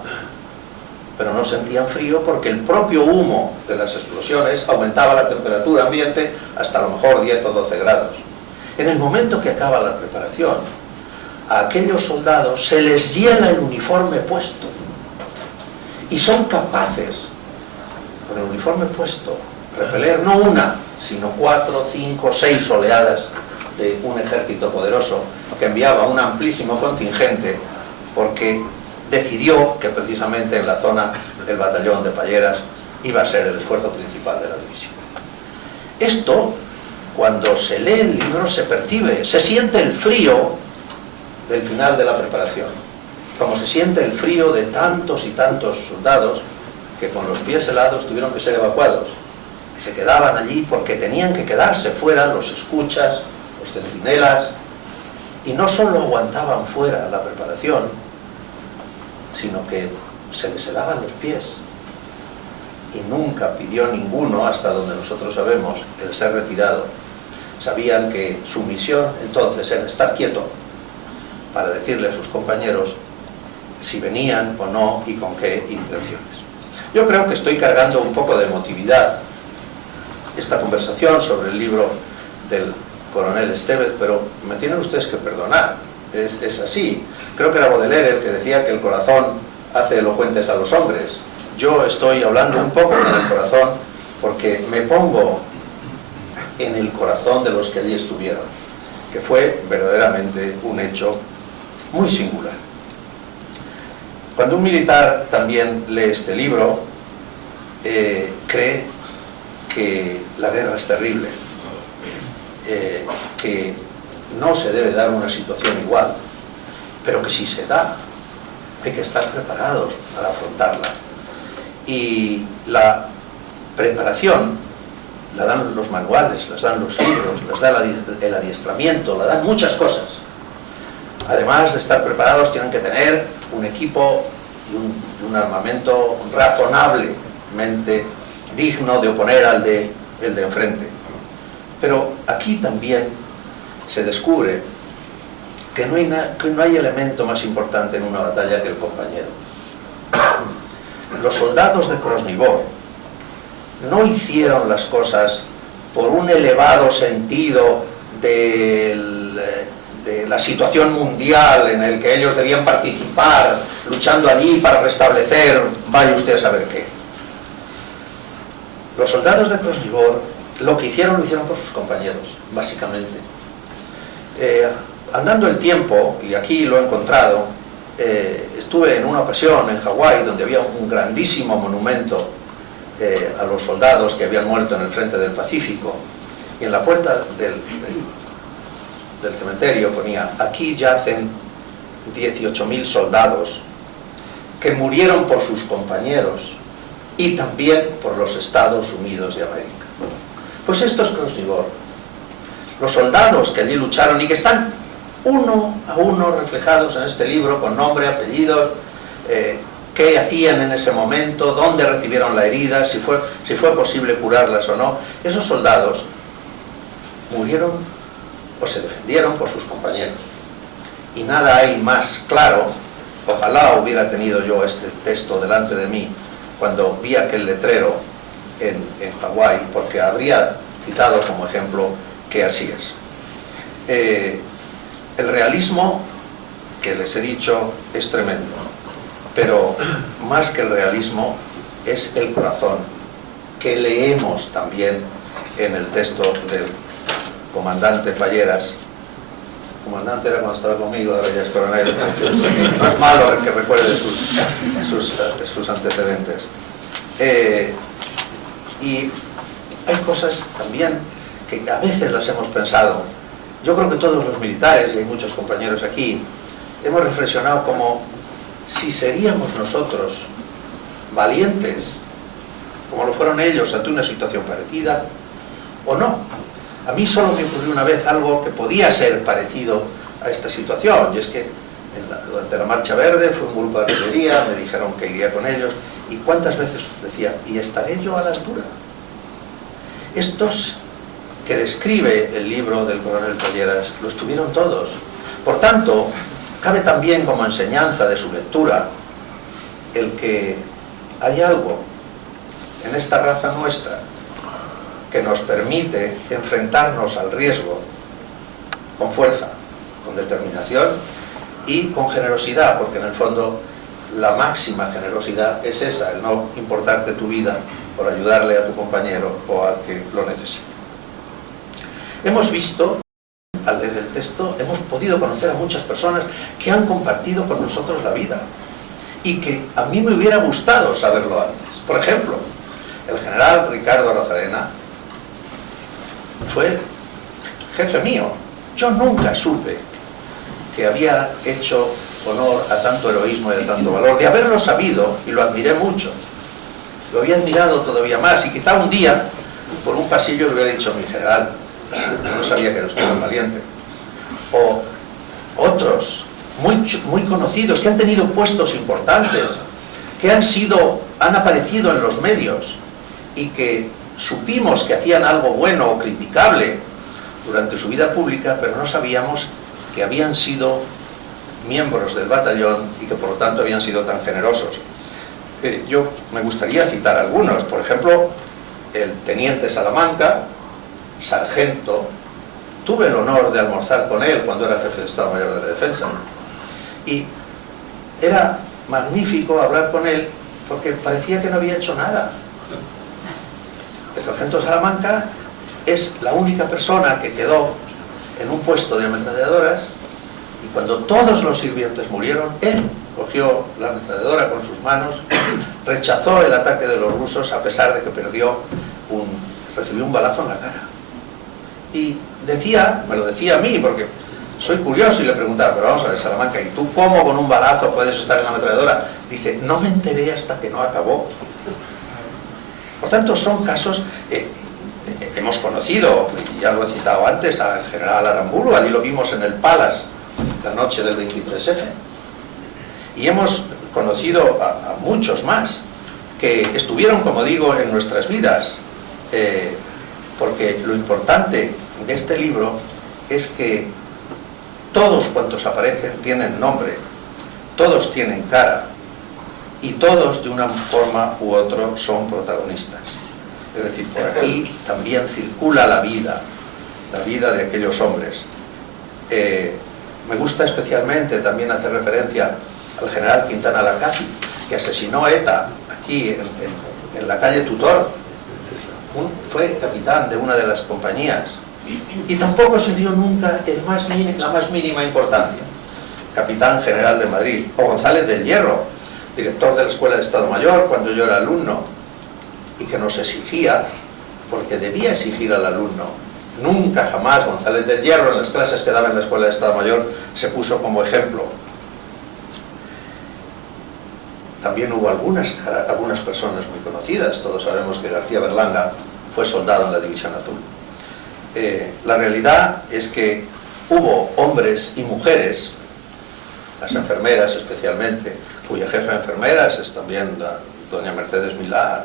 pero no sentían frío porque el propio humo de las explosiones aumentaba la temperatura ambiente hasta a lo mejor 10 o 12 grados. En el momento que acaba la preparación, a aquellos soldados se les hiela el uniforme puesto y son capaces, con el uniforme puesto, repeler no una, sino 4, 5, 6 oleadas de un ejército poderoso que enviaba un amplísimo contingente, porque decidió que precisamente en la zona del batallón de Palleras iba a ser el esfuerzo principal de la división. Esto, cuando se lee el libro, se percibe, se siente el frío del final de la preparación, como se siente el frío de tantos y tantos soldados que con los pies helados tuvieron que ser evacuados. Se quedaban allí porque tenían que quedarse fuera los escuchas, los centinelas, y no solo aguantaban fuera la preparación, sino que se les helaban los pies. Y nunca pidió ninguno, hasta donde nosotros sabemos, el ser retirado. Sabían que su misión entonces era estar quieto para decirle a sus compañeros si venían o no y con qué intenciones. Yo creo que estoy cargando un poco de emotividad esta conversación sobre el libro del coronel Estévez, pero me tienen ustedes que perdonar, es así. Creo que era Baudelaire el que decía que el corazón hace elocuentes a los hombres. Yo estoy hablando un poco con el corazón porque me pongo en el corazón de los que allí estuvieron, que fue verdaderamente un hecho muy singular. Cuando un militar también lee este libro, cree que la guerra es terrible, que no se debe dar una situación igual, pero que si se da, hay que estar preparados para afrontarla. Y la preparación la dan los manuales, las dan los libros, las da el adiestramiento, la dan muchas cosas. Además de estar preparados, tienen que tener un equipo y un armamento razonablemente digno de oponer al de enfrente. Pero aquí también se descubre que no hay elemento más importante en una batalla que el compañero. Los soldados de Krasnivor no hicieron las cosas por un elevado sentido de de la situación mundial en el que ellos debían participar, luchando allí para restablecer, vaya usted a saber qué. Los soldados de Krosnivor lo hicieron por sus compañeros, básicamente. Andando el tiempo, y aquí lo he encontrado, estuve en una ocasión en Hawái, donde había un grandísimo monumento a los soldados que habían muerto en el frente del Pacífico, y en la puerta del cementerio ponía: aquí yacen 18.000 soldados que murieron por sus compañeros y también por los Estados Unidos de América. Pues esto es Krosnivor. Los soldados que allí lucharon y que están uno a uno reflejados en este libro, con nombre, apellidos, qué hacían en ese momento, dónde recibieron la herida, si fue posible curarlas o no. Esos soldados murieron o se defendieron por sus compañeros. Y nada hay más claro. Ojalá hubiera tenido yo este texto delante de mí cuando vi aquel letrero en Hawái, porque habría citado como ejemplo que así es. El realismo, que les he dicho, es tremendo, pero más que el realismo es el corazón, que leemos también en el texto del comandante Palleras. Comandante era cuando estaba conmigo, ahora ya es coronel. No es malo que recuerde sus antecedentes. Y hay cosas también que a veces las hemos pensado. Yo creo que todos los militares, y hay muchos compañeros aquí, hemos reflexionado como si seríamos nosotros valientes, como lo fueron ellos ante una situación parecida, o no. A mí solo me ocurrió una vez algo que podía ser parecido a esta situación, y es que durante la Marcha Verde fue un grupo de artillería, me dijeron que iría con ellos, y cuántas veces decía: ¿y estaré yo a la altura? Estos que describe el libro del coronel Palleras lo estuvieron todos. Por tanto, cabe también como enseñanza de su lectura el que hay algo en esta raza nuestra que nos permite enfrentarnos al riesgo con fuerza, con determinación y con generosidad, porque en el fondo la máxima generosidad es esa, el no importarte tu vida por ayudarle a tu compañero o al que lo necesite. Hemos visto, al leer el texto, hemos podido conocer a muchas personas que han compartido con nosotros la vida y que a mí me hubiera gustado saberlo antes. Por ejemplo, el general Ricardo Arozarena fue jefe mío. Yo nunca supe que había hecho honor a tanto heroísmo y a tanto valor. De haberlo sabido, y lo admiré mucho, lo había admirado todavía más, y quizá un día, por un pasillo, le hubiera dicho: mi general, no sabía que era usted tan valiente. O otros muy conocidos que han tenido puestos importantes, que han aparecido en los medios y que supimos que hacían algo bueno o criticable durante su vida pública, pero no sabíamos que habían sido miembros del batallón y que por lo tanto habían sido tan generosos. Yo me gustaría citar algunos. Por ejemplo, el teniente Salamanca, sargento. Tuve el honor de almorzar con él cuando era jefe de Estado Mayor de la Defensa, y era magnífico hablar con él porque parecía que no había hecho nada. El sargento Salamanca es la única persona que quedó en un puesto de ametralladoras, y cuando todos los sirvientes murieron, él cogió la ametralladora con sus manos, rechazó el ataque de los rusos a pesar de que recibió un balazo en la cara. Y me lo decía a mí, porque soy curioso, y le preguntaba: pero vamos a ver, Salamanca, ¿y tú cómo con un balazo puedes estar en la ametralladora? Dice: no me enteré hasta que no acabó. Por tanto, son casos... hemos conocido, y ya lo he citado antes, al general Aramburu. Allí lo vimos en el Palace la noche del 23F. Y hemos conocido a muchos más que estuvieron, como digo, en nuestras vidas, porque lo importante de este libro es que todos cuantos aparecen tienen nombre, todos tienen cara, y todos de una forma u otra son protagonistas. Es decir, por aquí también circula la vida de aquellos hombres. Me gusta especialmente también hacer referencia al general Quintana Lacati, que asesinó a ETA aquí en la calle Tutor. Fue capitán de una de las compañías y tampoco se dio nunca la más mínima importancia. Capitán general de Madrid. O González del Hierro, director de la Escuela de Estado Mayor cuando yo era alumno, y que nos exigía, porque debía exigir al alumno. Nunca jamás González del Hierro, en las clases que daba en la Escuela de Estado Mayor, se puso como ejemplo. También hubo algunas personas muy conocidas. Todos sabemos que García Berlanga fue soldado en la División Azul. La realidad es que hubo hombres y mujeres, las enfermeras especialmente, cuya jefa de enfermeras es también la doña Mercedes Milá,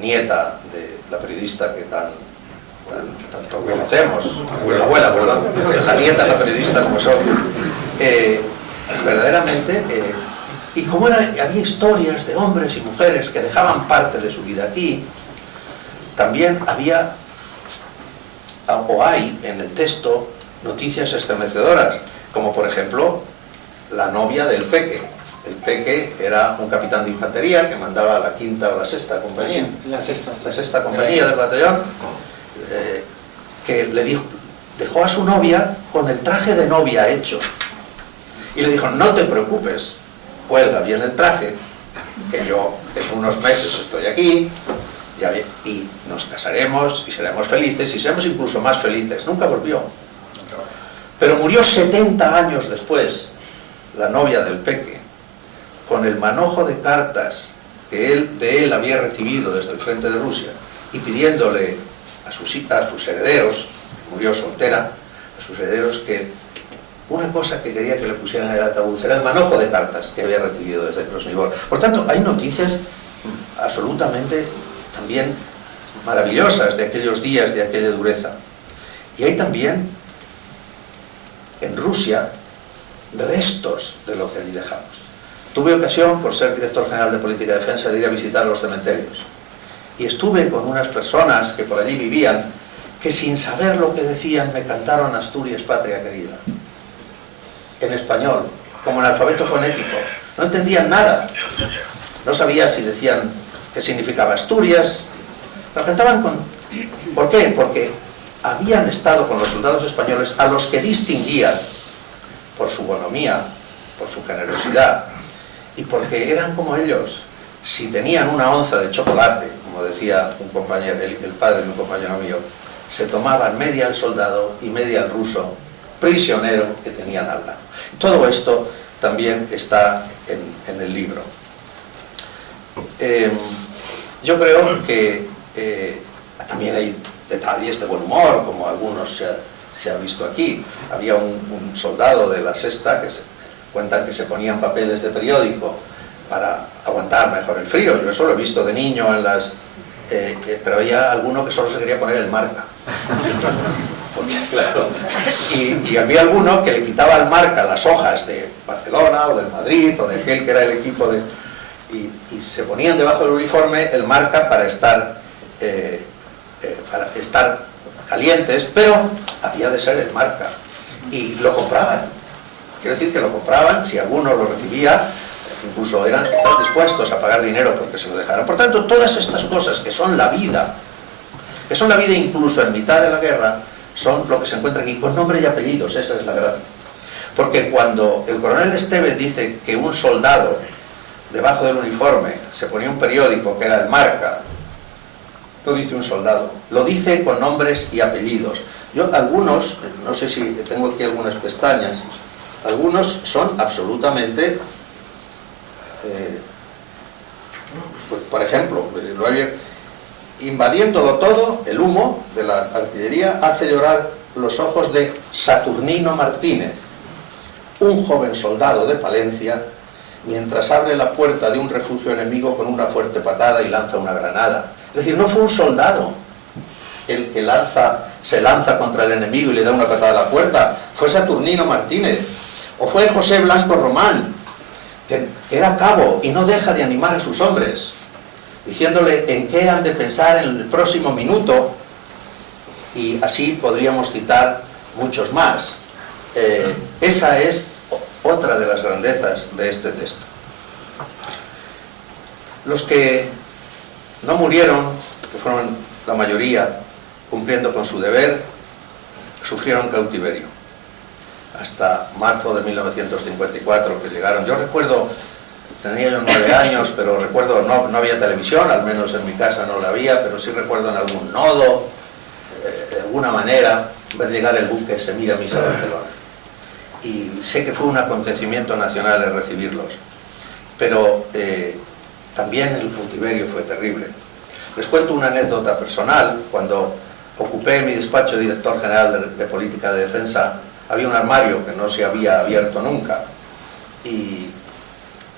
nieta de la periodista que tanto conocemos, la abuela, perdón, la nieta es la periodista como es obvio. Verdaderamente, y como había historias de hombres y mujeres que dejaban parte de su vida aquí, también había, o hay en el texto, noticias estremecedoras, como por ejemplo la novia del Peque. El Peque era un capitán de infantería que mandaba a la 5ª o la 6ª compañía. La sexta Compañía del batallón, que le dejó a su novia con el traje de novia hecho. Y le dijo, no te preocupes, cuelga bien el traje, que yo en unos meses estoy aquí, y nos casaremos y seremos felices, y seremos incluso más felices. Nunca volvió. Pero murió 70 años después, la novia del Peque, con el manojo de cartas que de él había recibido desde el frente de Rusia, y pidiéndole a sus herederos, murió soltera, a sus herederos, que una cosa que quería que le pusieran en el ataúd era el manojo de cartas que había recibido desde Krasnivor. Por tanto, hay noticias absolutamente también maravillosas de aquellos días, de aquella dureza. Y hay también en Rusia restos de lo que allí dejamos. Tuve ocasión, por ser director general de Política de Defensa, de ir a visitar los cementerios. Y estuve con unas personas que por allí vivían, que sin saber lo que decían me cantaron Asturias, patria querida. En español, como en alfabeto fonético. No entendían nada. No sabía si decían qué significaba Asturias. Lo cantaban con... ¿Por qué? Porque habían estado con los soldados españoles a los que distinguían por su bonomía, por su generosidad, y porque eran como ellos. Si tenían una onza de chocolate, como decía un compañero, el padre de un compañero mío, se tomaban media al soldado y media al ruso prisionero que tenían al lado. Todo esto también está en el libro. Yo creo que también hay detalles de buen humor, como algunos se ha visto aquí. Había un soldado de la 6ª que cuentan que se ponían papeles de periódico para aguantar mejor el frío. Yo eso lo he visto de niño en las... pero había alguno que solo se quería poner el Marca. Porque, claro, y había alguno que le quitaba al Marca las hojas de Barcelona o del Madrid o de aquel que era el equipo de... Y se ponían debajo del uniforme el Marca para estar calientes, pero había de ser el Marca. Y lo compraban. Quiero decir que lo compraban, si alguno lo recibía, incluso estaban dispuestos a pagar dinero porque se lo dejaran. Por tanto, todas estas cosas que son la vida incluso en mitad de la guerra, son lo que se encuentra aquí, con nombre y apellidos. Esa es la gracia. Porque cuando el coronel Estevez dice que un soldado debajo del uniforme se ponía un periódico que era el Marca, lo dice un soldado, lo dice con nombres y apellidos. Yo algunos, no sé si tengo aquí algunas pestañas, algunos son absolutamente, pues, por ejemplo, invadiéndolo todo, el humo de la artillería hace llorar los ojos de Saturnino Martínez, un joven soldado de Palencia, mientras abre la puerta de un refugio enemigo con una fuerte patada y lanza una granada. Es decir, no fue un soldado el que se lanza contra el enemigo y le da una patada a la puerta, fue Saturnino Martínez, o fue José Blanco Román, que era cabo y no deja de animar a sus hombres, diciéndole en qué han de pensar en el próximo minuto, y así podríamos citar muchos más. esa es otra de las grandezas de este texto. Los que no murieron, que fueron la mayoría, cumpliendo con su deber, sufrieron cautiverio. Hasta marzo de 1954 que llegaron. Yo recuerdo, tenía yo 9 años, pero recuerdo, no había televisión, al menos en mi casa no la había, pero sí recuerdo en algún nodo, de alguna manera, ver llegar el buque Semiramis a Barcelona. Y sé que fue un acontecimiento nacional el recibirlos, pero también el cautiverio fue terrible. Les cuento una anécdota personal. Cuando ocupé mi despacho de director general de política de defensa, había un armario que no se había abierto nunca y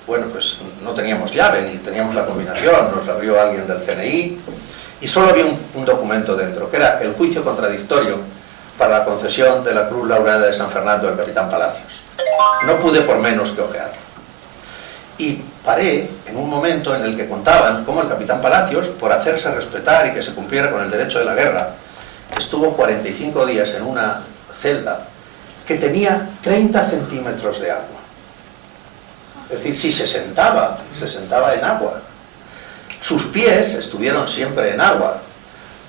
bueno, pues no teníamos llave ni teníamos la combinación, nos abrió alguien del CNI y solo había un documento dentro, que era el juicio contradictorio para la concesión de la Cruz Laureada de San Fernando del capitán Palacios. No pude por menos que ojearlo. Y paré en un momento en el que contaban cómo el capitán Palacios, por hacerse respetar y que se cumpliera con el derecho de la guerra, estuvo 45 días en una celda que tenía 30 centímetros de agua. Es decir, si se sentaba en agua. Sus pies estuvieron siempre en agua.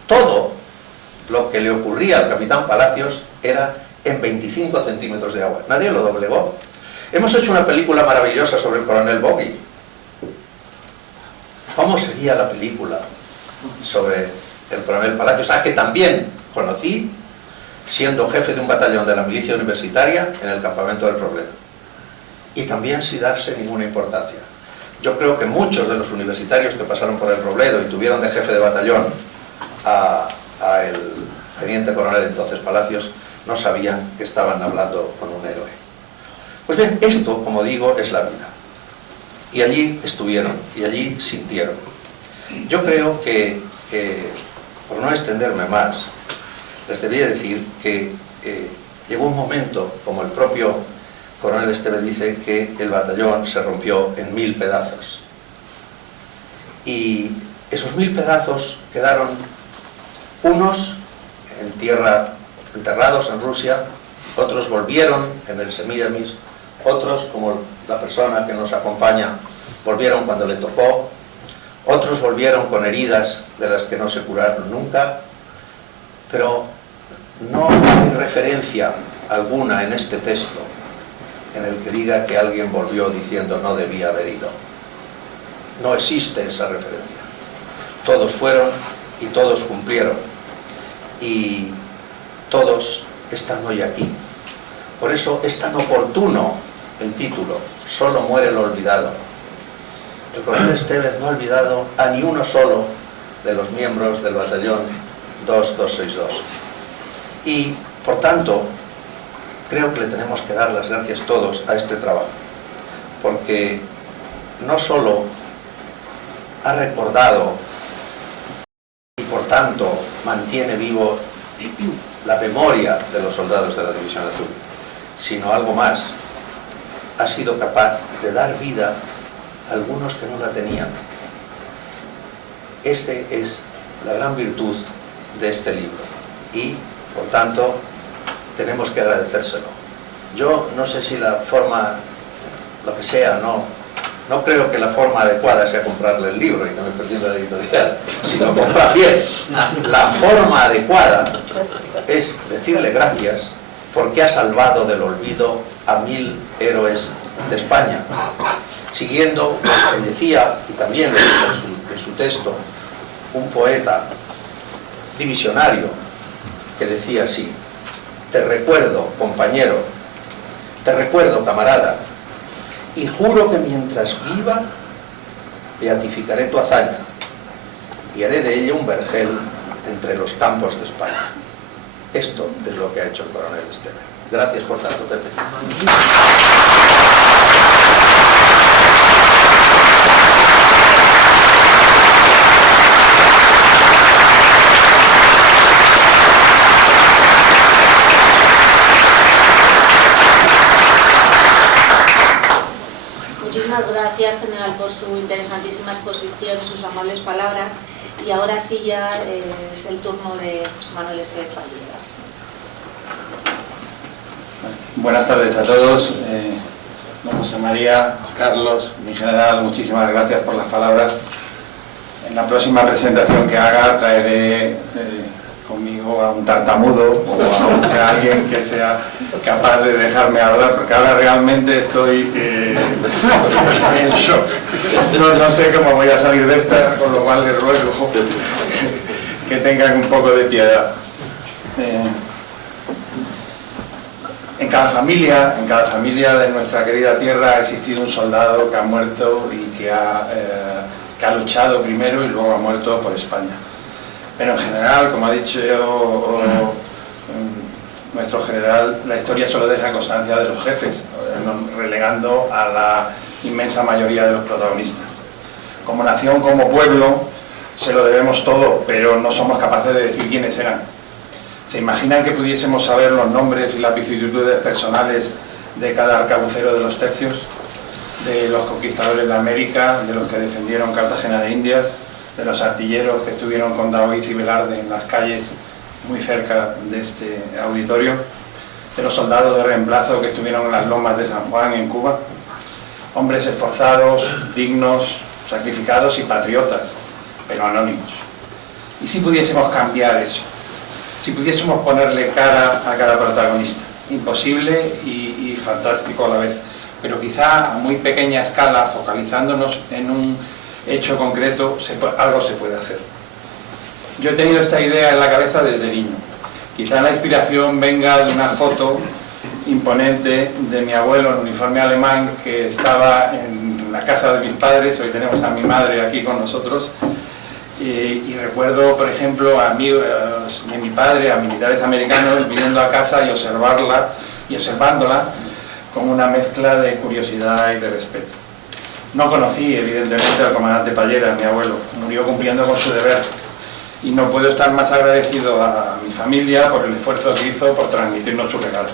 Todo lo que le ocurría al capitán Palacios era en 25 centímetros de agua. Nadie lo doblegó. Hemos hecho una película maravillosa sobre el coronel Boggy. ¿Cómo sería la película sobre el coronel Palacios? Que también conocí siendo jefe de un batallón de la milicia universitaria en el campamento del Robledo. Y también sin darse ninguna importancia. Yo creo que muchos de los universitarios que pasaron por el Robledo y tuvieron de jefe de batallón a el teniente coronel entonces Palacios, no sabían que estaban hablando con un héroe. Pues bien, esto, como digo, es la vida. Y allí estuvieron, y allí sintieron. Yo creo que, por no extenderme más, les debía decir que llegó un momento, como el propio coronel Esteve dice, que el batallón se rompió en 1000 pedazos. Y esos 1000 pedazos quedaron unos en tierra, enterrados en Rusia, otros volvieron en el Semiramis, otros, como la persona que nos acompaña, volvieron cuando le tocó, otros volvieron con heridas de las que no se curaron nunca, pero no hay referencia alguna en este texto en el que diga que alguien volvió diciendo no debía haber ido. No existe esa referencia. Todos fueron y todos cumplieron y todos están hoy aquí. Por eso es tan oportuno el título, Solo muere el olvidado. El coronel Esteve no ha olvidado a ni uno solo de los miembros del batallón 2262. Y, por tanto, creo que le tenemos que dar las gracias todos a este trabajo, porque no solo ha recordado y, por tanto, mantiene vivo la memoria de los soldados de la División Azul, sino algo más, ha sido capaz de dar vida a algunos que no la tenían. Esta es la gran virtud de este libro y, por tanto, tenemos que agradecérselo. Yo no sé si la forma, lo que sea, no creo que la forma adecuada sea comprarle el libro y que me perdí la editorial, sino comprar bien. La forma adecuada es decirle gracias porque ha salvado del olvido a 1000 héroes de España, siguiendo lo que decía, y también lo dice en su texto, un poeta divisionario que decía así: te recuerdo, compañero, te recuerdo, camarada, y juro que mientras viva beatificaré tu hazaña y haré de ella un vergel entre los campos de España. Esto es lo que ha hecho el coronel Esteve. Gracias por tanto, Pepe. Muchísimas gracias, general, por su interesantísima exposición y sus amables palabras. Y ahora sí ya es el turno de José Manuel Esteve Villegas. Buenas tardes a todos. Don José María, Carlos, mi general, muchísimas gracias por las palabras. En la próxima presentación que haga traeré conmigo a un tartamudo o a alguien que sea capaz de dejarme hablar, porque ahora realmente estoy en shock. No sé cómo voy a salir de esta, con lo cual les ruego que tengan un poco de piedad. En cada familia de nuestra querida tierra ha existido un soldado que ha muerto y que ha luchado primero y luego ha muerto por España. Pero en general, como ha dicho nuestro general, la historia solo deja constancia de los jefes, relegando a la inmensa mayoría de los protagonistas. Como nación, como pueblo, se lo debemos todo, pero no somos capaces de decir quiénes eran. ¿Se imaginan que pudiésemos saber los nombres y las vicisitudes personales de cada arcabucero de los tercios? De los conquistadores de América, de los que defendieron Cartagena de Indias, de los artilleros que estuvieron con Daoiz y Velarde en las calles muy cerca de este auditorio, de los soldados de reemplazo que estuvieron en las lomas de San Juan en Cuba, hombres esforzados, dignos, sacrificados y patriotas, pero anónimos. ¿Y si pudiésemos cambiar eso? Si pudiésemos ponerle cara a cada protagonista, imposible y fantástico a la vez, pero quizá a muy pequeña escala, focalizándonos en un hecho concreto, algo se puede hacer. Yo he tenido esta idea en la cabeza desde niño. Quizá la inspiración venga de una foto imponente de mi abuelo en uniforme alemán que estaba en la casa de mis padres. Hoy tenemos a mi madre aquí con nosotros. Y recuerdo, por ejemplo, a amigos de mi padre, a militares americanos, viniendo a casa y observándola con una mezcla de curiosidad y de respeto. No conocí, evidentemente, al comandante Pallera, mi abuelo. Murió cumpliendo con su deber. Y no puedo estar más agradecido a mi familia por el esfuerzo que hizo por transmitirnos su regalo.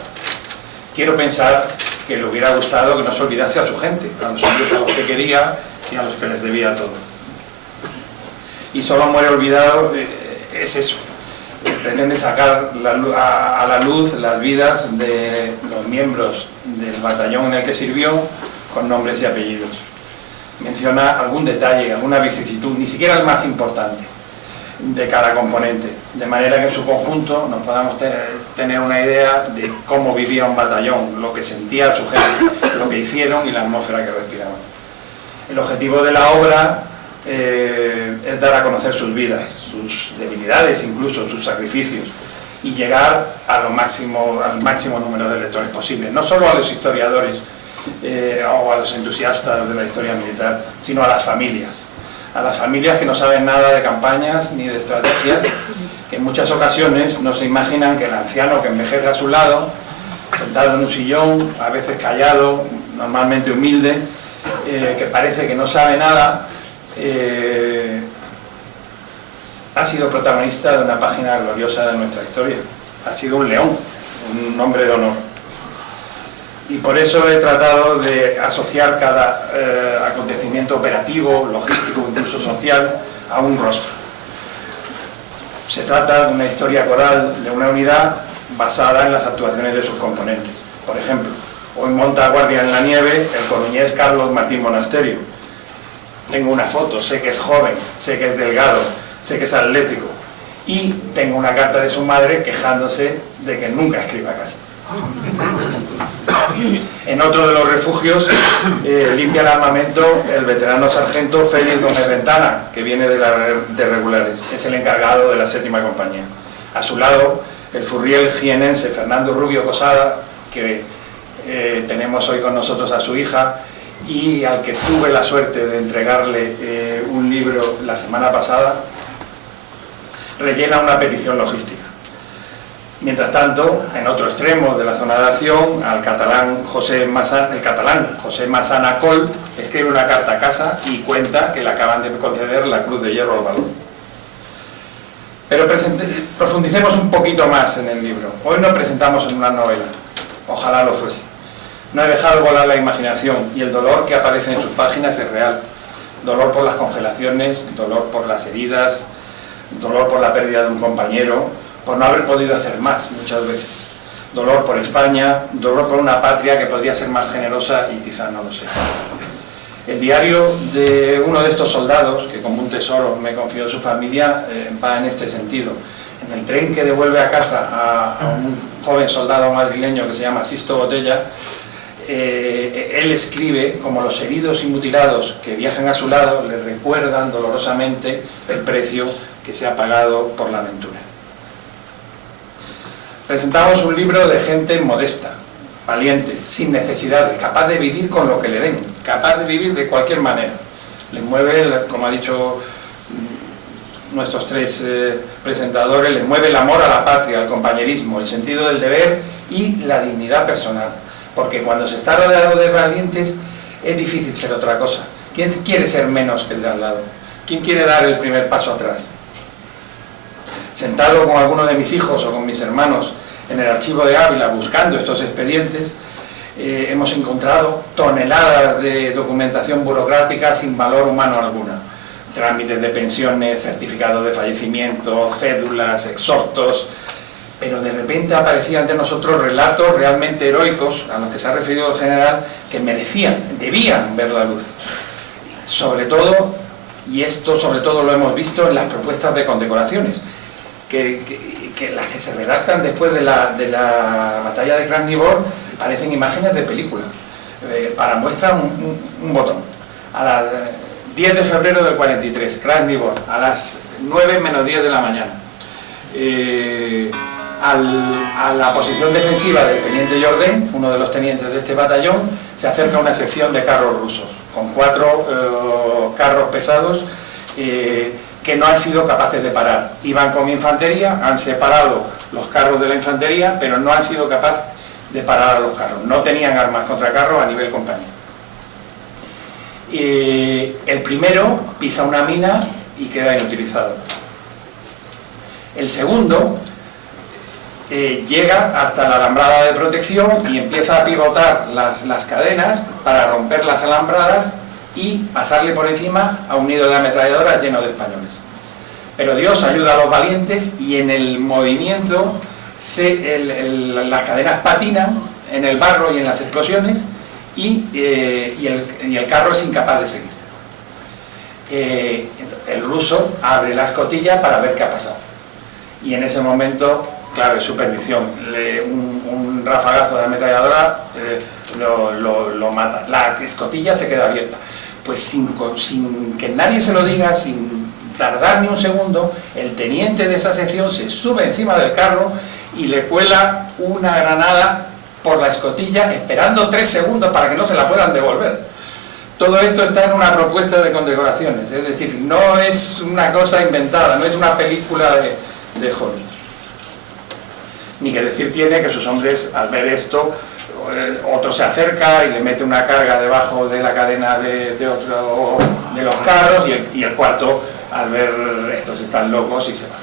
Quiero pensar que le hubiera gustado que no se olvidase a su gente, a los hombres a los que quería y a los que les debía todo. Y solo muere olvidado es eso. Pretende sacar a la luz las vidas de los miembros del batallón en el que sirvió con nombres y apellidos. Menciona algún detalle, alguna vicisitud, ni siquiera el más importante de cada componente, de manera que en su conjunto nos podamos tener una idea de cómo vivía un batallón, lo que sentía su gente, lo que hicieron y la atmósfera que respiraban. El objetivo de la obra es dar a conocer sus vidas, sus debilidades, incluso sus sacrificios, y llegar al máximo número de lectores posible, no solo a los historiadores o a los entusiastas de la historia militar, sino a las familias que no saben nada de campañas ni de estrategias, que en muchas ocasiones no se imaginan que el anciano que envejece a su lado, sentado en un sillón, a veces callado, normalmente humilde, que parece que no sabe nada, ha sido protagonista de una página gloriosa de nuestra historia. Ha sido un león, un hombre de honor. Y por eso he tratado de asociar cada acontecimiento operativo, logístico, incluso social, a un rostro. Se trata de una historia coral de una unidad basada en las actuaciones de sus componentes. Por ejemplo, hoy monta guardia en la nieve el coruñés Carlos Martín Monasterio. Tengo una foto, sé que es joven, sé que es delgado, sé que es atlético. Y tengo una carta de su madre quejándose de que nunca escriba casi. En otro de los refugios limpia el armamento el veterano sargento Félix Gómez Ventana, que viene de regulares. Es el encargado de la 7ª compañía. A su lado, el furriel jienense Fernando Rubio Cosada, que tenemos hoy con nosotros a su hija, y al que tuve la suerte de entregarle un libro la semana pasada, rellena una petición logística. Mientras tanto, en otro extremo de la zona de acción, el catalán José Massana Col escribe una carta a casa y cuenta que le acaban de conceder la Cruz de Hierro al Valor. Pero profundicemos un poquito más en el libro. Hoy no presentamos en una novela, ojalá lo fuese. No he dejado volar la imaginación y el dolor que aparece en sus páginas es real. Dolor por las congelaciones, dolor por las heridas, dolor por la pérdida de un compañero, por no haber podido hacer más muchas veces. dolor por España, dolor por una patria que podría ser más generosa y quizás no lo sea. El diario de uno de estos soldados, que como un tesoro me confió su familia, va en este sentido. En el tren que devuelve a casa a un joven soldado madrileño que se llama Sisto Botella, él escribe como los heridos y mutilados que viajan a su lado le recuerdan dolorosamente el precio que se ha pagado por la aventura. Presentamos un libro de gente modesta, valiente, sin necesidades, capaz de vivir con lo que le den, capaz de vivir de cualquier manera. Les mueve, como ha dicho nuestros tres presentadores, les mueve el amor a la patria, al compañerismo, el sentido del deber y la dignidad personal. Porque cuando se está rodeado de valientes es difícil ser otra cosa. ¿Quién quiere ser menos que el de al lado? ¿Quién quiere dar el primer paso atrás? Sentado con alguno de mis hijos o con mis hermanos en el archivo de Ávila buscando estos expedientes, hemos encontrado toneladas de documentación burocrática sin valor humano alguna. Trámites de pensiones, certificados de fallecimiento, cédulas, exhortos, pero de repente aparecían ante nosotros relatos realmente heroicos a los que se ha referido el general, que merecían, debían ver la luz. Sobre todo, y esto sobre todo lo hemos visto en las propuestas de condecoraciones, que las que se redactan después de la batalla de Krasnivor parecen imágenes de película. Para muestra un botón. A las 10 de febrero del 43, Krasnivor, a las 9 menos 10 de la mañana. A la posición defensiva del teniente Jourdain, uno de los tenientes de este batallón, se acerca una sección de carros rusos, con 4 carros pesados que no han sido capaces de parar. Iban con infantería, han separado los carros de la infantería, pero no han sido capaces de parar a los carros. No tenían armas contra carros a nivel compañía. El primero pisa una mina y queda inutilizado. El segundo llega hasta la alambrada de protección y empieza a pivotar las cadenas para romper las alambradas y pasarle por encima a un nido de ametralladoras lleno de españoles. Pero Dios ayuda a los valientes y en el movimiento las cadenas patinan en el barro y en las explosiones y el carro es incapaz de seguir. El ruso abre la escotilla para ver qué ha pasado. Y en ese momento, claro, es su perdición. Un rafagazo de ametralladora lo mata. La escotilla se queda abierta. Pues sin que nadie se lo diga, sin tardar ni un segundo, el teniente de esa sección se sube encima del carro y le cuela una granada por la escotilla, esperando 3 segundos para que no se la puedan devolver. Todo esto está en una propuesta de condecoraciones, es decir, no es una cosa inventada, no es una película de Hollywood. Ni que decir tiene que sus hombres, al ver esto, otro se acerca y le mete una carga debajo de la cadena de otro de los carros y el cuarto, al ver estos están locos y se va.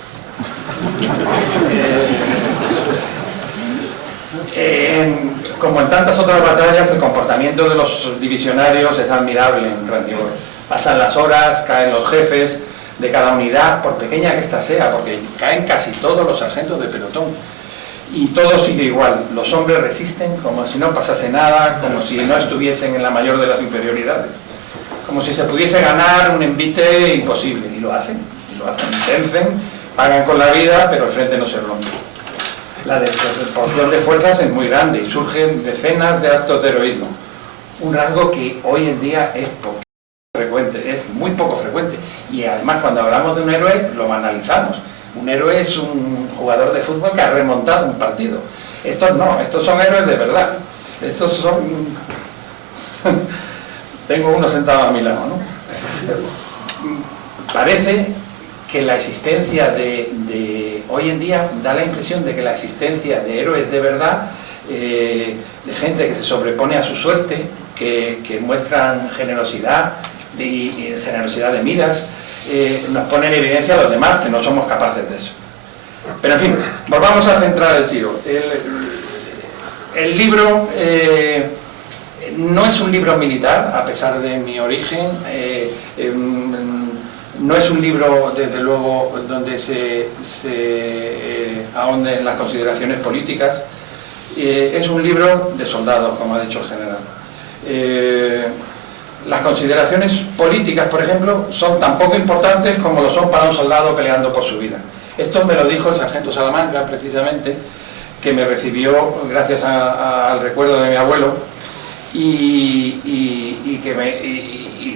Como en tantas otras batallas, el comportamiento de los divisionarios es admirable en Krasnivor. Pasan las horas, caen los jefes de cada unidad, por pequeña que ésta sea, porque caen casi todos los sargentos de pelotón. Y todo sigue igual, los hombres resisten como si no pasase nada, como si no estuviesen en la mayor de las inferioridades, como si se pudiese ganar un envite imposible, y lo hacen, vencen, pagan con la vida, pero el frente no se rompe. La desproporción de fuerzas es muy grande y surgen decenas de actos de heroísmo, un rasgo que hoy en día es poco frecuente, es muy poco frecuente, y además cuando hablamos de un héroe lo banalizamos. Un héroe es un jugador de fútbol que ha remontado un partido. Estos no, estos son héroes de verdad. Estos son... Tengo uno sentado a mi lado, ¿no? Parece que la existencia hoy en día da la impresión de que la existencia de héroes de verdad, de gente que se sobrepone a su suerte, que muestran generosidad y generosidad de miras, nos pone en evidencia a los demás que no somos capaces de eso. Pero en fin, volvamos a centrar el tiro. El libro no es un libro militar, a pesar de mi origen, no es un libro, desde luego, donde se ahonde en las consideraciones políticas. Es un libro de soldados, como ha dicho el general. Las consideraciones políticas, por ejemplo, son tan poco importantes como lo son para un soldado peleando por su vida. Esto me lo dijo el sargento Salamanca, precisamente, que me recibió gracias al recuerdo de mi abuelo, y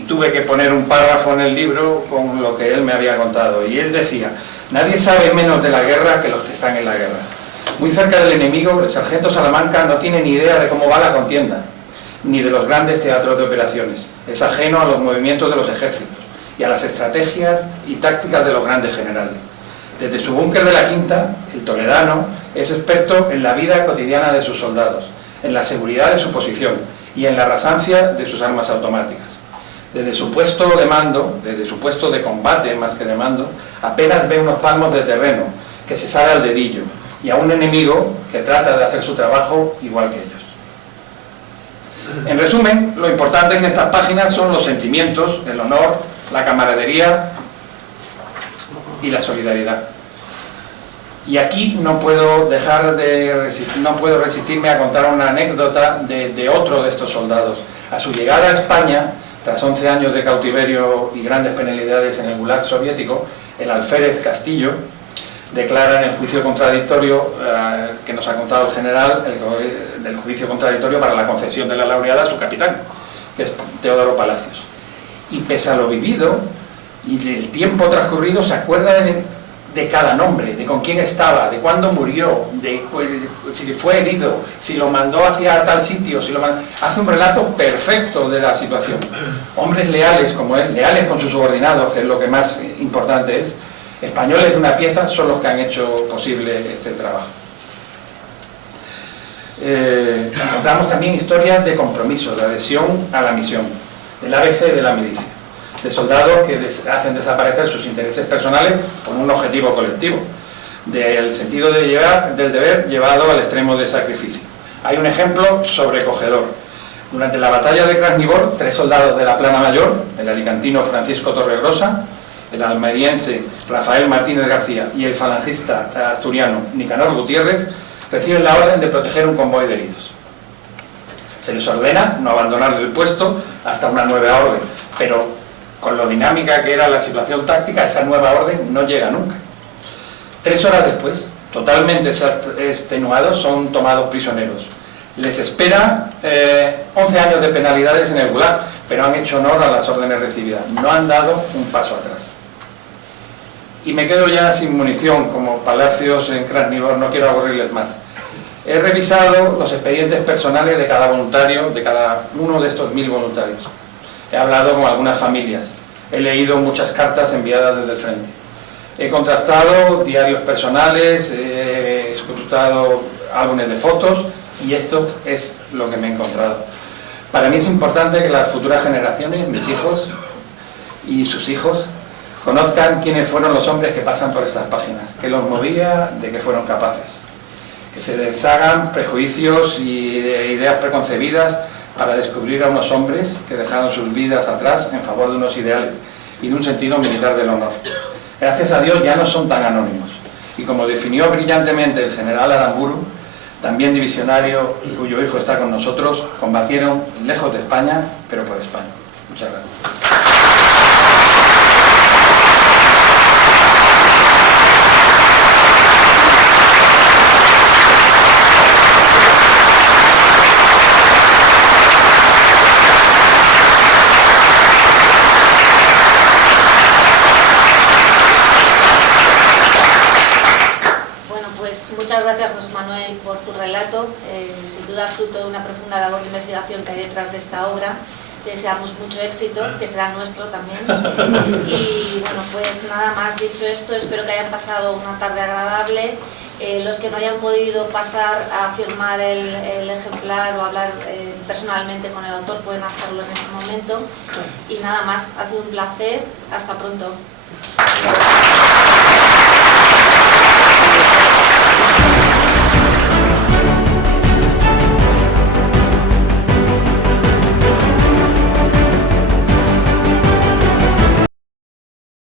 tuve que poner un párrafo en el libro con lo que él me había contado. Y él decía: nadie sabe menos de la guerra que los que están en la guerra. Muy cerca del enemigo, el sargento Salamanca no tiene ni idea de cómo va la contienda, ni de los grandes teatros de operaciones. Es ajeno a los movimientos de los ejércitos y a las estrategias y tácticas de los grandes generales. Desde su búnker de la Quinta, el toledano es experto en la vida cotidiana de sus soldados, en la seguridad de su posición y en la rasancia de sus armas automáticas. Desde su puesto de mando, desde su puesto de combate más que de mando, apenas ve unos palmos de terreno que se sabe al dedillo, y a un enemigo que trata de hacer su trabajo igual que ellos. En resumen, lo importante en estas páginas son los sentimientos, el honor, la camaradería y la solidaridad. Y aquí no puedo resistirme a contar una anécdota de otro de estos soldados. A su llegada a España, tras 11 años de cautiverio y grandes penalidades en el Gulag soviético, el alférez Castillo declara en el juicio contradictorio que nos ha contado el general, el juicio contradictorio para la concesión de la laureada a su capitán, que es Teodoro Palacios. Y pese a lo vivido y del tiempo transcurrido, se acuerda de cada nombre, de con quién estaba, de cuándo murió, de si fue herido, si lo mandó hacia tal sitio, hace un relato perfecto de la situación. Hombres leales como él, leales con sus subordinados, que es lo que más importante es, españoles de una pieza, son los que han hecho posible este trabajo. Encontramos también historias de compromiso, de adhesión a la misión, del ABC de la milicia, de soldados que hacen desaparecer sus intereses personales con un objetivo colectivo, del sentido del deber llevado al extremo de sacrificio. Hay un ejemplo sobrecogedor. Durante la batalla de Krasnivor, 3 soldados de la Plana Mayor, el alicantino Francisco Torregrosa, el almeriense Rafael Martínez García y el falangista asturiano Nicanor Gutiérrez, reciben la orden de proteger un convoy de heridos. Se les ordena no abandonar el puesto hasta una nueva orden, pero con lo dinámica que era la situación táctica, esa nueva orden no llega nunca. 3 horas después, totalmente extenuados, son tomados prisioneros. Les espera 11 años de penalidades en el Gulag, pero han hecho honor a las órdenes recibidas, no han dado un paso atrás. Y me quedo ya sin munición, como Palacios en Krasnivor, no quiero aburrirles más. He revisado los expedientes personales de cada voluntario, de cada uno de estos 1000 voluntarios. He hablado con algunas familias, he leído muchas cartas enviadas desde el frente. He contrastado diarios personales, he escrutado álbumes de fotos, y esto es lo que me he encontrado. Para mí es importante que las futuras generaciones, mis hijos y sus hijos, conozcan quiénes fueron los hombres que pasan por estas páginas, qué los movía, de qué fueron capaces. Que se deshagan prejuicios y ideas preconcebidas para descubrir a unos hombres que dejaron sus vidas atrás en favor de unos ideales y de un sentido militar del honor. Gracias a Dios ya no son tan anónimos. Y como definió brillantemente el general Aramburu, también divisionario y cuyo hijo está con nosotros, combatieron lejos de España, pero por España. Muchas gracias. Muchas gracias, José Manuel, por tu relato, sin duda fruto de una profunda labor de investigación que hay detrás de esta obra. Te deseamos mucho éxito, que será nuestro también. Y bueno, pues nada más, dicho esto, espero que hayan pasado una tarde agradable. Los que no hayan podido pasar a firmar el ejemplar o hablar personalmente con el autor pueden hacerlo en este momento. Y nada más, ha sido un placer, hasta pronto.